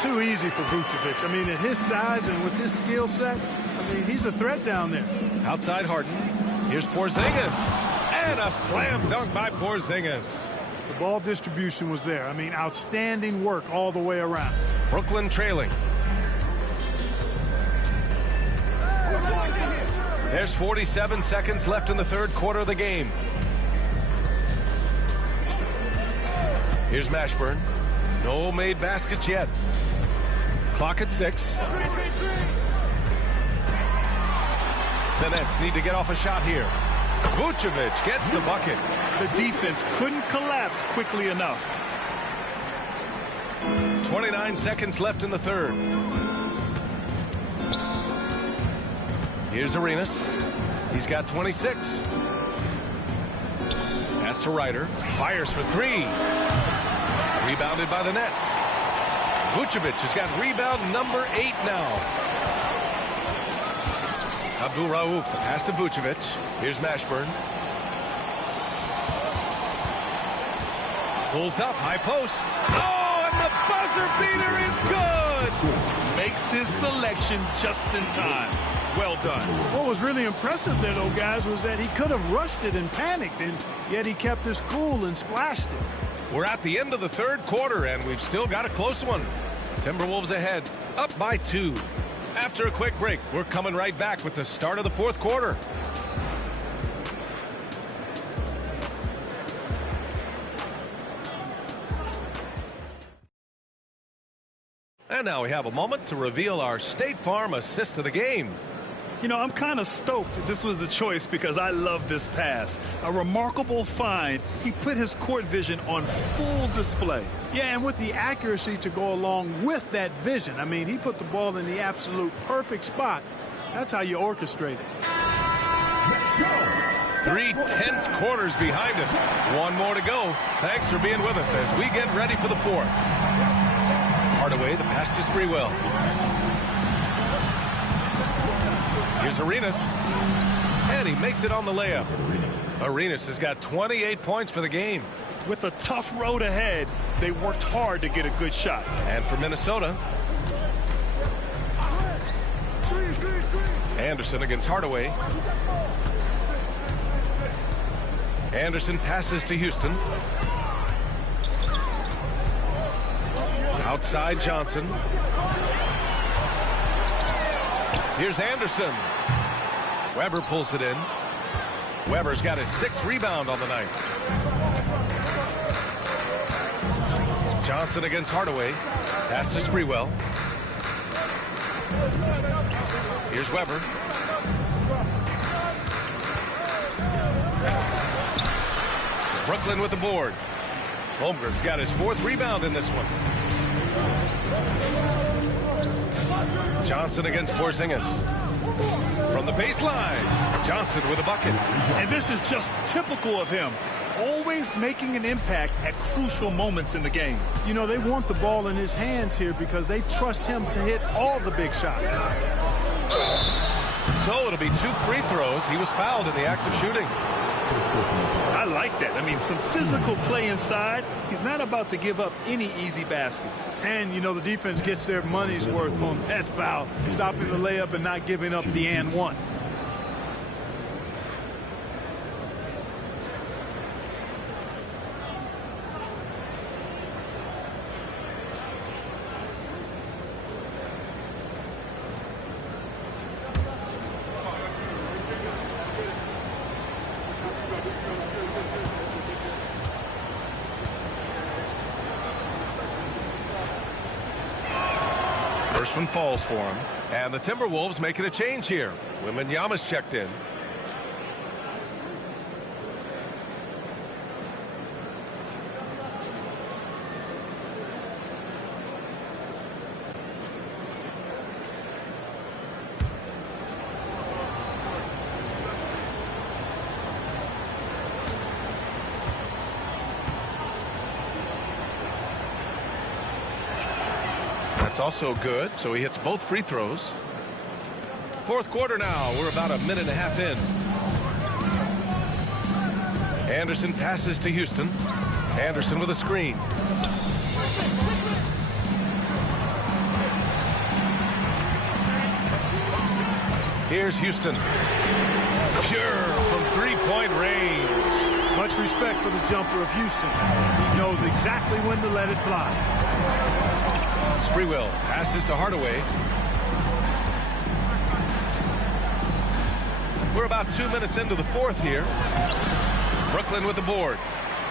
Too easy for Vucevic. I mean, at his size and with his skill set, I mean, he's a threat down there. Outside Harden. Here's Porzingis. And a slam dunk by Porzingis. The ball distribution was there. I mean, outstanding work all the way around. Brooklyn trailing. There's 47 seconds left in the third quarter of the game. Here's Mashburn. No made baskets yet. Clock at 6. The Nets need to get off a shot here. Vucevic gets the bucket. The defense couldn't collapse quickly enough. 29 seconds left in the third. Here's Arenas. He's got 26. Pass to Ryder. Fires for 3. Rebounded by the Nets. Vucevic has got rebound number 8 now. Abdul-Rauf, the pass to Vucevic. Here's Mashburn. Pulls up, high post. Oh, and the buzzer beater is good! Makes his selection just in time. Well done. What was really impressive there, though, guys, was that he could have rushed it and panicked, and yet he kept his cool and splashed it. We're at the end of the third quarter, and we've still got a close one. Timberwolves ahead, up by 2. After a quick break, we're coming right back with the start of the fourth quarter. And now we have a moment to reveal our State Farm assist of the game. You know, I'm kind of stoked this was a choice because I love this pass. A remarkable find. He put his court vision on full display. Yeah, and with the accuracy to go along with that vision. I mean, he put the ball in the absolute perfect spot. That's how you orchestrate it. 3 tense quarters behind us. One more to go. Thanks for being with us as we get ready for the fourth. Hardaway, the pass to Sprewell. Here's Arenas. And he makes it on the layup. Arenas has got 28 points for the game. With a tough road ahead, they worked hard to get a good shot. And for Minnesota, Anderson against Hardaway. Anderson passes to Houston. Outside Johnson. Here's Anderson. Weber pulls it in. Weber's got his 6th rebound on the night. Johnson against Hardaway. Pass to Sprewell. Here's Weber. Brooklyn with the board. Holmgren's got his 4th rebound in this one. Johnson against Porzingis. From the baseline, Johnson with a bucket. And this is just typical of him. Always making an impact at crucial moments in the game. You know, they want the ball in his hands here because they trust him to hit all the big shots. So it'll be 2 free throws. He was fouled in the act of shooting. I like that. I mean, some physical play inside. He's not about to give up any easy baskets. And, you know, the defense gets their money's worth on that foul, stopping the layup and not giving up the and one. First one falls for him. And the Timberwolves making a change here. Wembanyama's checked in. That's also good, so he hits both free throws. 4th quarter now. We're about a minute and a half in. Anderson passes to Houston. Anderson with a screen. Here's Houston. Pure from 3-point range. Much respect for the jumper of Houston. He knows exactly when to let it fly. Sprewell passes to Hardaway. We're about 2 minutes into the 4th here. Brooklyn with the board.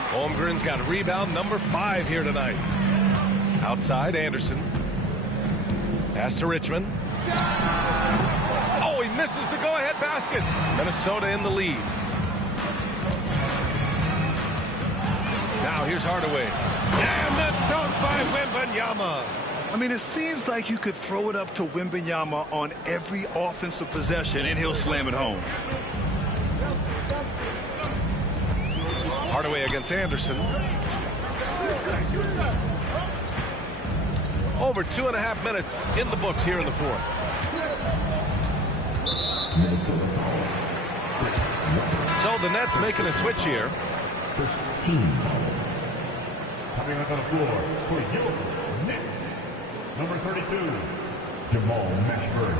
Holmgren's got rebound number 5 here tonight. Outside Anderson. Pass to Richmond. Oh, he misses the go-ahead basket. Minnesota in the lead. Now here's Hardaway. And the dunk by Wembanyama. I mean, it seems like you could throw it up to Wembanyama on every offensive possession, and he'll slam it home. Hardaway against Anderson. Over 2.5 minutes in the books here in the 4th. So the Nets making a switch here. First team foul. Coming up on the floor for you, Nets. Number 32, Jamal Mashburn.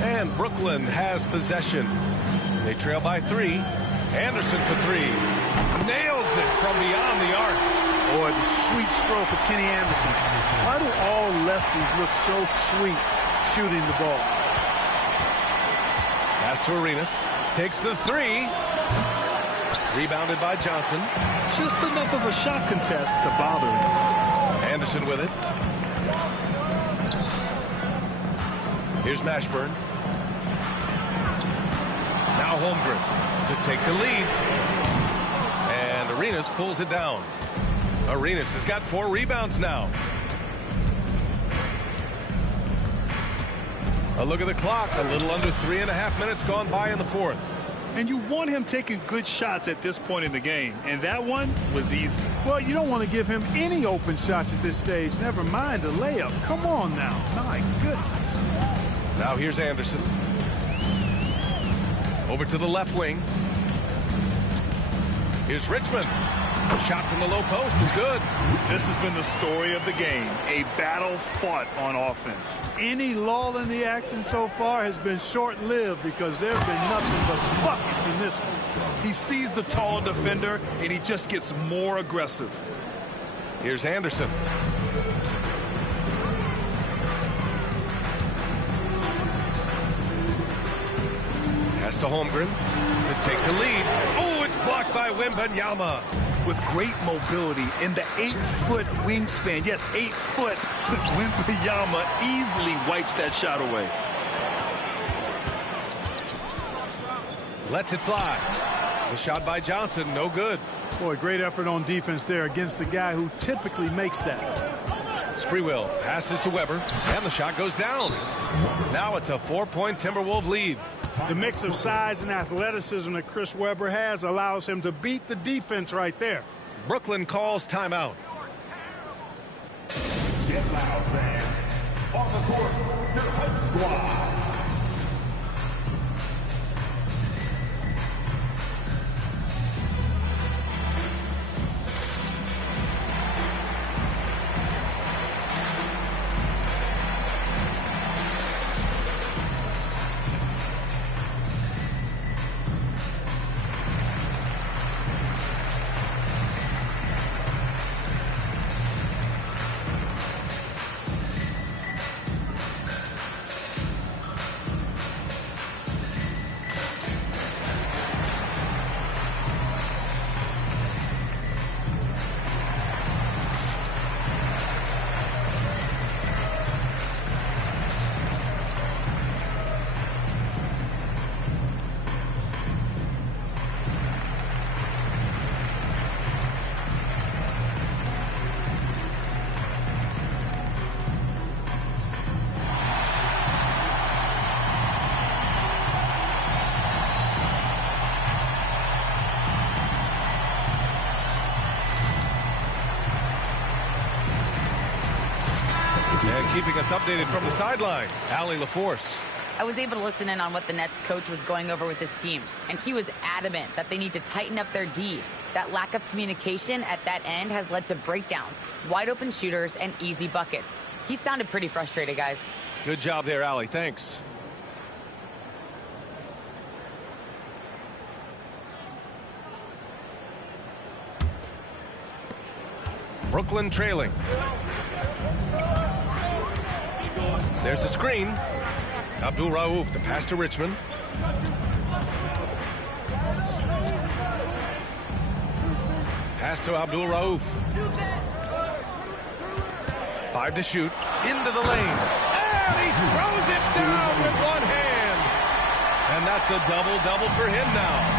And Brooklyn has possession. They trail by 3. Anderson for 3. Nails it from beyond the arc. Boy, the sweet stroke of Kenny Anderson. Why do all lefties look so sweet shooting the ball? Pass to Arenas. Takes the 3. Rebounded by Johnson. Just enough of a shot contest to bother him. Anderson with it. Here's Mashburn. Now Holmgren to take the lead. And Arenas pulls it down. Arenas has got 4 rebounds now. A look at the clock. A little under 3.5 minutes gone by in the 4th. And you want him taking good shots at this point in the game. And that one was easy. Well, you don't want to give him any open shots at this stage. Never mind a layup. Come on now. My goodness. Now here's Anderson. Over to the left wing. Here's Richmond. A shot from the low post is good. This has been the story of the game. A battle fought on offense. Any lull in the action so far has been short-lived because there's been nothing but buckets in this one. He sees the taller defender, and he just gets more aggressive. Here's Anderson. Pass to Holmgren to take the lead. Oh, it's blocked by Wembanyama. With great mobility in the 8-foot wingspan. Yes, 8 foot. Wembanyama easily wipes that shot away. Lets it fly. The shot by Johnson, no good. Boy, great effort on defense there against a guy who typically makes that. Sprewell passes to Weber, and the shot goes down. Now it's a 4-point Timberwolves lead. The mix of size and athleticism that Chris Webber has allows him to beat the defense right there. Brooklyn calls timeout. Get loud, fans. On the court, your Hype Squad. And keeping us updated from the sideline, Allie LaForce. I was able to listen in on what the Nets coach was going over with his team, and he was adamant that they need to tighten up their D. That lack of communication at that end has led to breakdowns, wide open shooters, and easy buckets. He sounded pretty frustrated, guys. Good job there, Allie. Thanks. Brooklyn trailing. There's a screen. Abdul Rauf, the pass to Richmond. Pass to Abdul Rauf. 5 to shoot. Into the lane. And he throws it down with one hand. And that's a double-double for him now.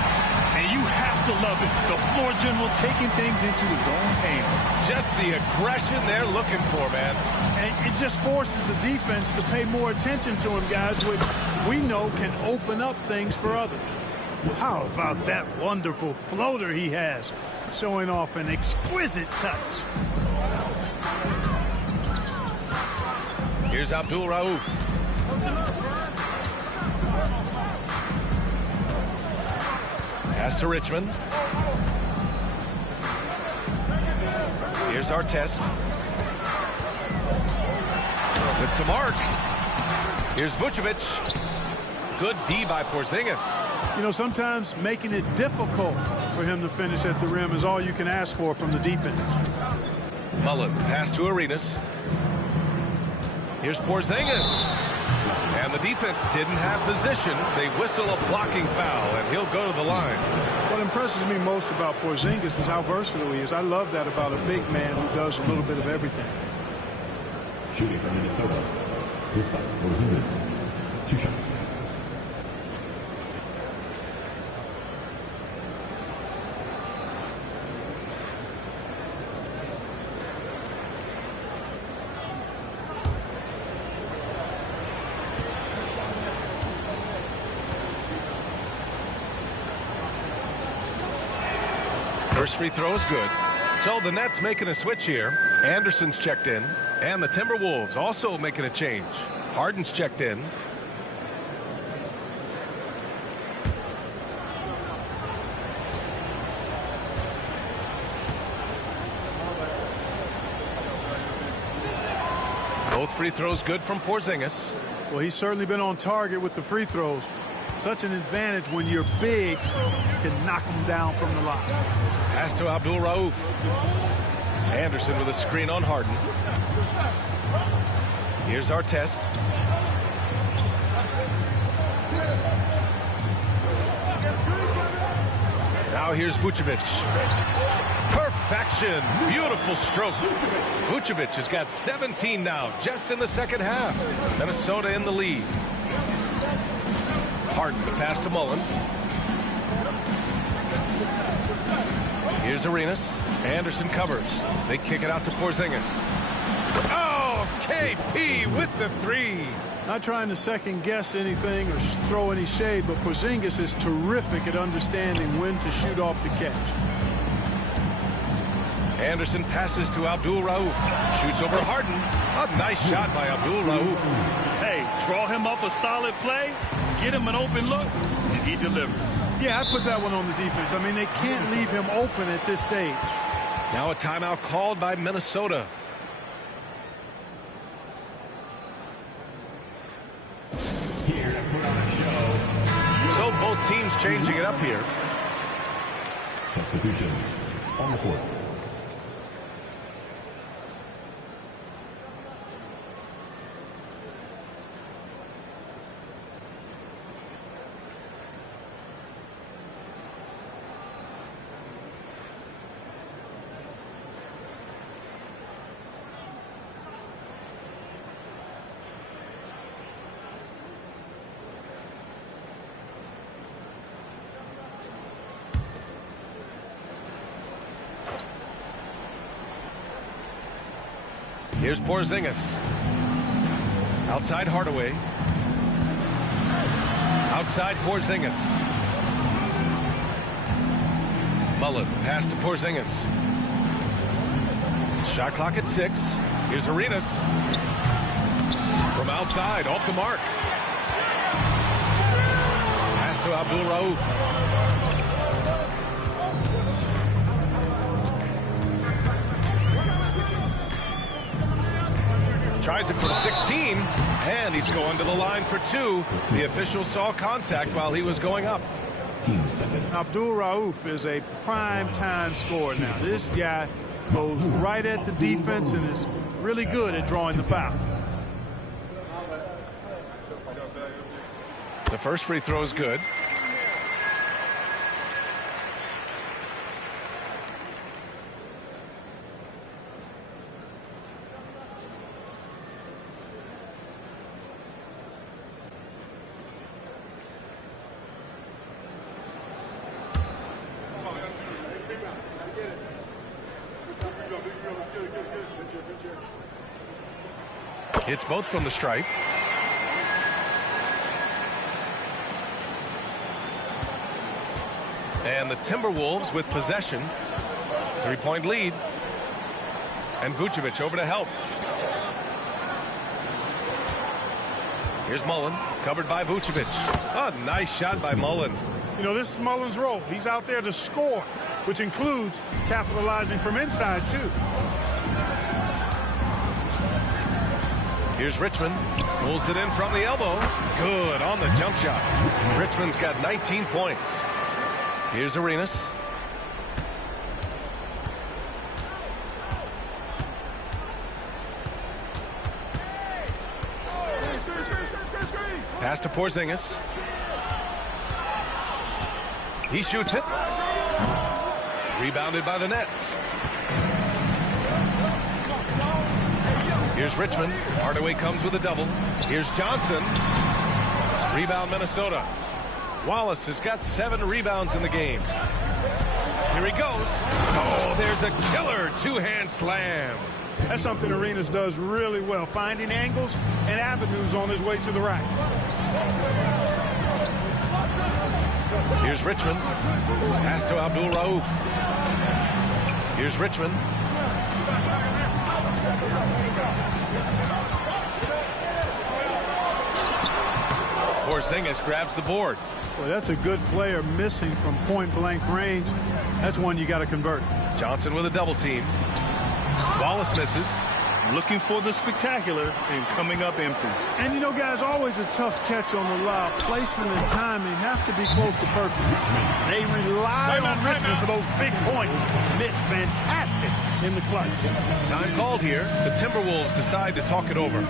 And you have to love it. The floor general taking things into his own hands. Just the aggression they're looking for, man. And it just forces the defense to pay more attention to him, guys, which we know can open up things for others. How about that wonderful floater he has, showing off an exquisite touch. Here's Abdul Rauf. Pass to Richmond. Here's Artest. With some arc. Here's Vucevic. Good D by Porzingis. You know, sometimes making it difficult for him to finish at the rim is all you can ask for from the defense. Mullen, pass to Arenas. Here's Porzingis. And the defense didn't have position. They whistle a blocking foul, and he'll go to the line. What impresses me most about Porzingis is how versatile he is. I love that about a big man who does a little bit of everything. Shooting from Minnesota, Kristaps Porzingis, 2 shots. First free throw is good. So the Nets making a switch here. Anderson's checked in. And the Timberwolves also making a change. Harden's checked in. Both free throws good from Porzingis. Well, he's certainly been on target with the free throws. Such an advantage when your bigs can knock them down from the line. Pass to Abdul Rauf. Anderson with a screen on Harden. Here's Artest. Now here's Vucevic. Perfection. Beautiful stroke. Vucevic has got 17 now, just in the second half. Minnesota in the lead. Harden's the pass to Mullen. Here's Arenas. Anderson covers. They kick it out to Porzingis. Oh, KP with the three. Not trying to second guess anything or throw any shade, but Porzingis is terrific at understanding when to shoot off the catch. Anderson passes to Abdul Rauf. Shoots over Harden. A nice shot by Abdul Rauf. Hey, draw him up a solid play, get him an open look, and he delivers. Yeah, I put that one on the defense. I mean, they can't leave him open at this stage. Now a timeout called by Minnesota. Here to put on a show. So both teams changing it up here. Substitutions on the court. Here's Porzingis. Outside Hardaway. Outside Porzingis. Mullen, pass to Porzingis. Shot clock at 6. Here's Arenas. From outside, off the mark. Pass to Abdul Rauf. Tries it from 16, and he's going to the line for 2. The official saw contact while he was going up. Abdul Rauf is a prime-time scorer now. This guy goes right at the defense and is really good at drawing the foul. The first free throw is good. Hits both from the stripe. And the Timberwolves with possession. 3-point lead. And Vucevic over to help. Here's Mullen, covered by Vucevic. A nice shot by Mullen. You know, this is Mullen's role. He's out there to score, which includes capitalizing from inside, too. Here's Richmond. Pulls it in from the elbow. Good on the jump shot. Richmond's got 19 points. Here's Arenas. Pass to Porzingis. He shoots it. Rebounded by the Nets. Here's Richmond. Hardaway comes with a double. Here's Johnson. Rebound Minnesota. Wallace has got 7 rebounds in the game. Here he goes. Oh, there's a killer two-hand slam. That's something Arenas does really well, finding angles and avenues on his way to the rack. Here's Richmond. Pass to Abdul Rauf. Here's Richmond. Porzingis grabs the board. Well, that's a good player missing from point-blank range. That's one you got to convert. Johnson with a double team. Wallace misses. Looking for the spectacular and coming up empty. And, you know, guys, always a tough catch on the lob. Placement and timing have to be close to perfect. They rely on Richmond for those big points. Mitch, fantastic in the clutch. Time called here. The Timberwolves decide to talk it over.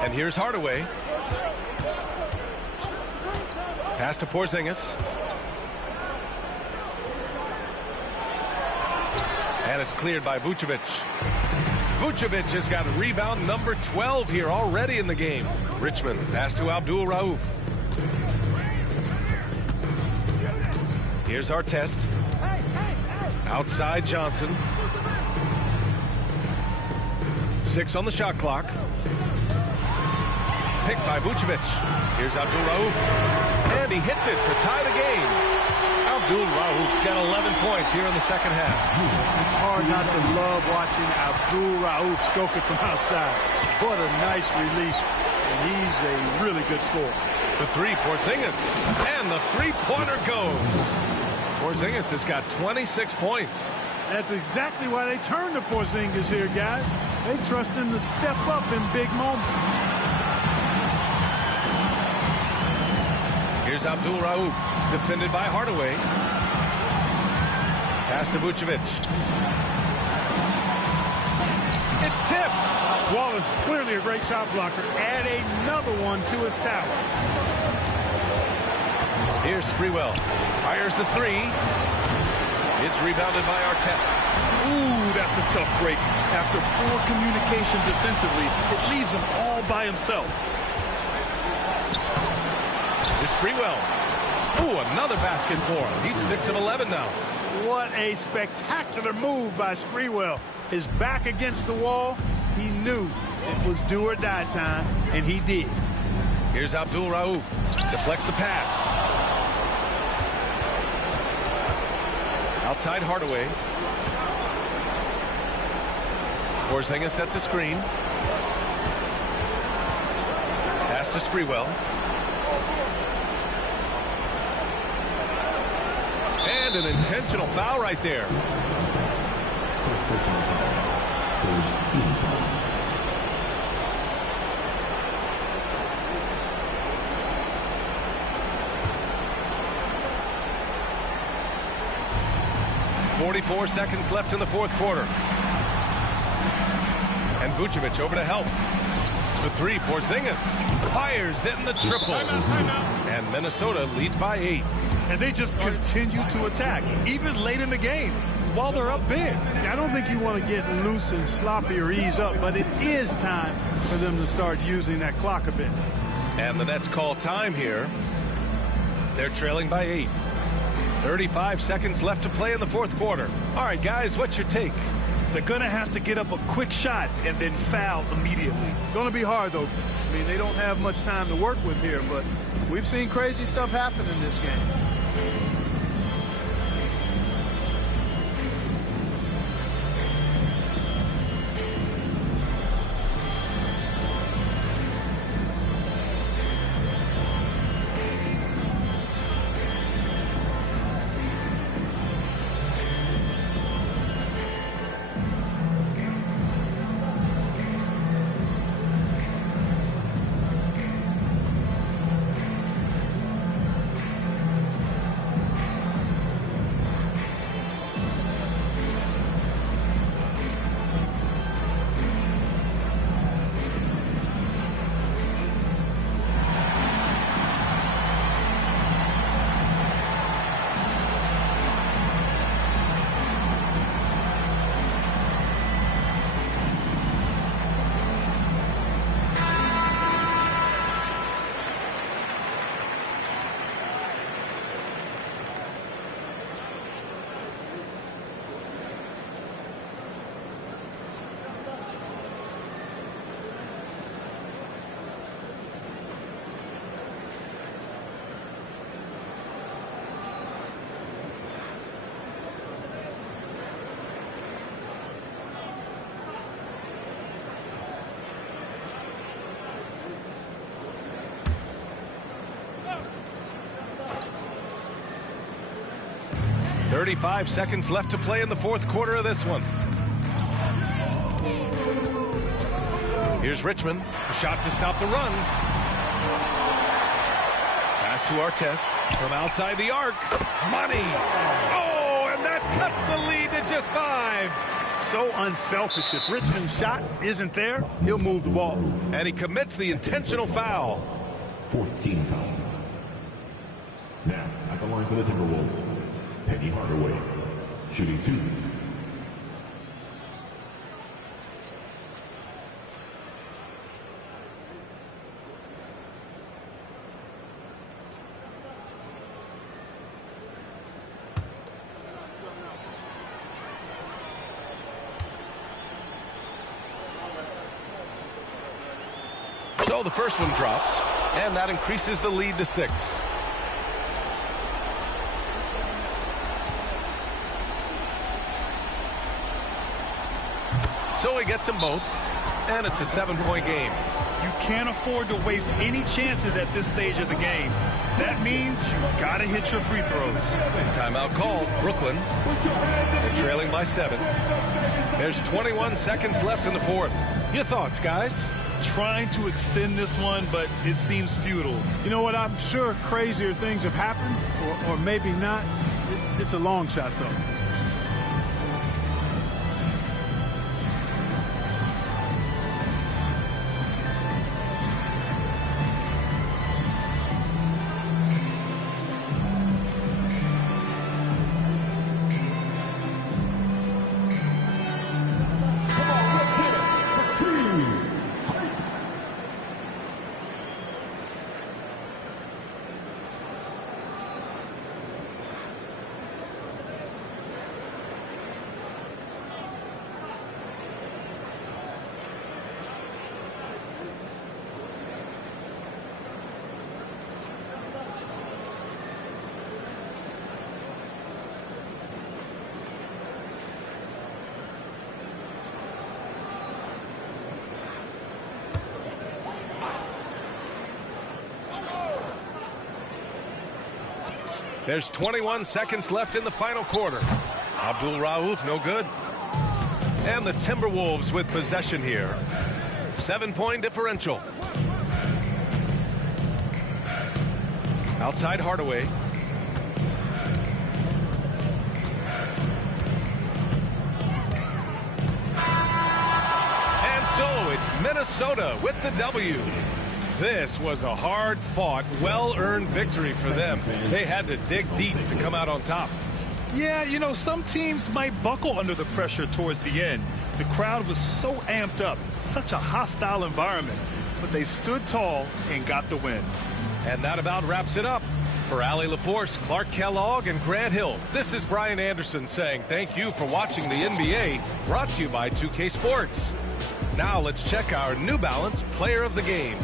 And here's Hardaway. Pass to Porzingis. And it's cleared by Vucevic. Vucevic has got rebound number 12 here already in the game. Richmond pass to Abdul Rauf. Here's Artest. Outside Johnson. 6 on the shot clock. Picked by Vucevic. Here's Abdul Rauf. And he hits it to tie the game. Abdul Rauf's got 11 points here in the second half. It's hard not to love watching Abdul Rauf stroke it from outside. What a nice release. And he's a really good scorer. The three, Porzingis. And the three-pointer goes. Porzingis has got 26 points. That's exactly why they turn to Porzingis here, guys. They trust him to step up in big moments. Here's Abdul Rauf, defended by Hardaway. Pass to Vucevic. It's tipped. Wallace, clearly a great shot blocker. Add another one to his tower. Here's Sprewell. Fires the three. It's rebounded by Artest. Ooh, that's a tough break. After poor communication defensively, it leaves him all by himself. Here's Sprewell. Ooh, another basket for him. He's 6 of 11 now. What a spectacular move by Sprewell. His back against the wall. He knew it was do or die time, and he did. Here's Abdul Rauf. Deflects the pass. Outside Hardaway. Porzingis sets a screen. Pass to Sprewell. And an intentional foul right there. .44 seconds left in the fourth quarter. And Vucevic over to help. The three, Porzingis fires in the triple. And Minnesota leads by 8. And they just continue to attack, even late in the game, while they're up big. I don't think you want to get loose and sloppy or ease up, but it is time for them to start using that clock a bit. And the Nets call time here. They're trailing by 8. 35 seconds left to play in the fourth quarter. All right, guys, what's your take? They're going to have to get up a quick shot and then foul immediately. Going to be hard, though. I mean, they don't have much time to work with here, but we've seen crazy stuff happen in this game. 35 seconds left to play in the fourth quarter of this one. Here's Richmond. A shot to stop the run. Pass to Artest from outside the arc. Money. Oh, and that cuts the lead to just 5. So unselfish. If Richmond's shot isn't there, he'll move the ball. And he commits the intentional foul. Fourth team foul. Now, at the line for the Timberwolves, Penny Hardaway, shooting 2. So the first one drops, and that increases the lead to 6. So he gets them both, and it's a 7-point game. You can't afford to waste any chances at this stage of the game. That means you gotta hit your free throws. Timeout called. Brooklyn. They're trailing by 7. There's 21 seconds left in the fourth. Your thoughts, guys? Trying to extend this one, but it seems futile. You know what? I'm sure crazier things have happened, or maybe not. It's a long shot, though. There's 21 seconds left in the final quarter. Abdul Rauf, no good. And the Timberwolves with possession here. 7-point differential. Outside Hardaway. And so it's Minnesota with the W. This was a hard-fought, well-earned victory for them. They had to dig deep to come out on top. Yeah, you know, some teams might buckle under the pressure towards the end. The crowd was so amped up, such a hostile environment. But they stood tall and got the win. And that about wraps it up. For Allie LaForce, Clark Kellogg, and Grant Hill, this is Brian Anderson saying thank you for watching the NBA, brought to you by 2K Sports. Now let's check our New Balance Player of the Game.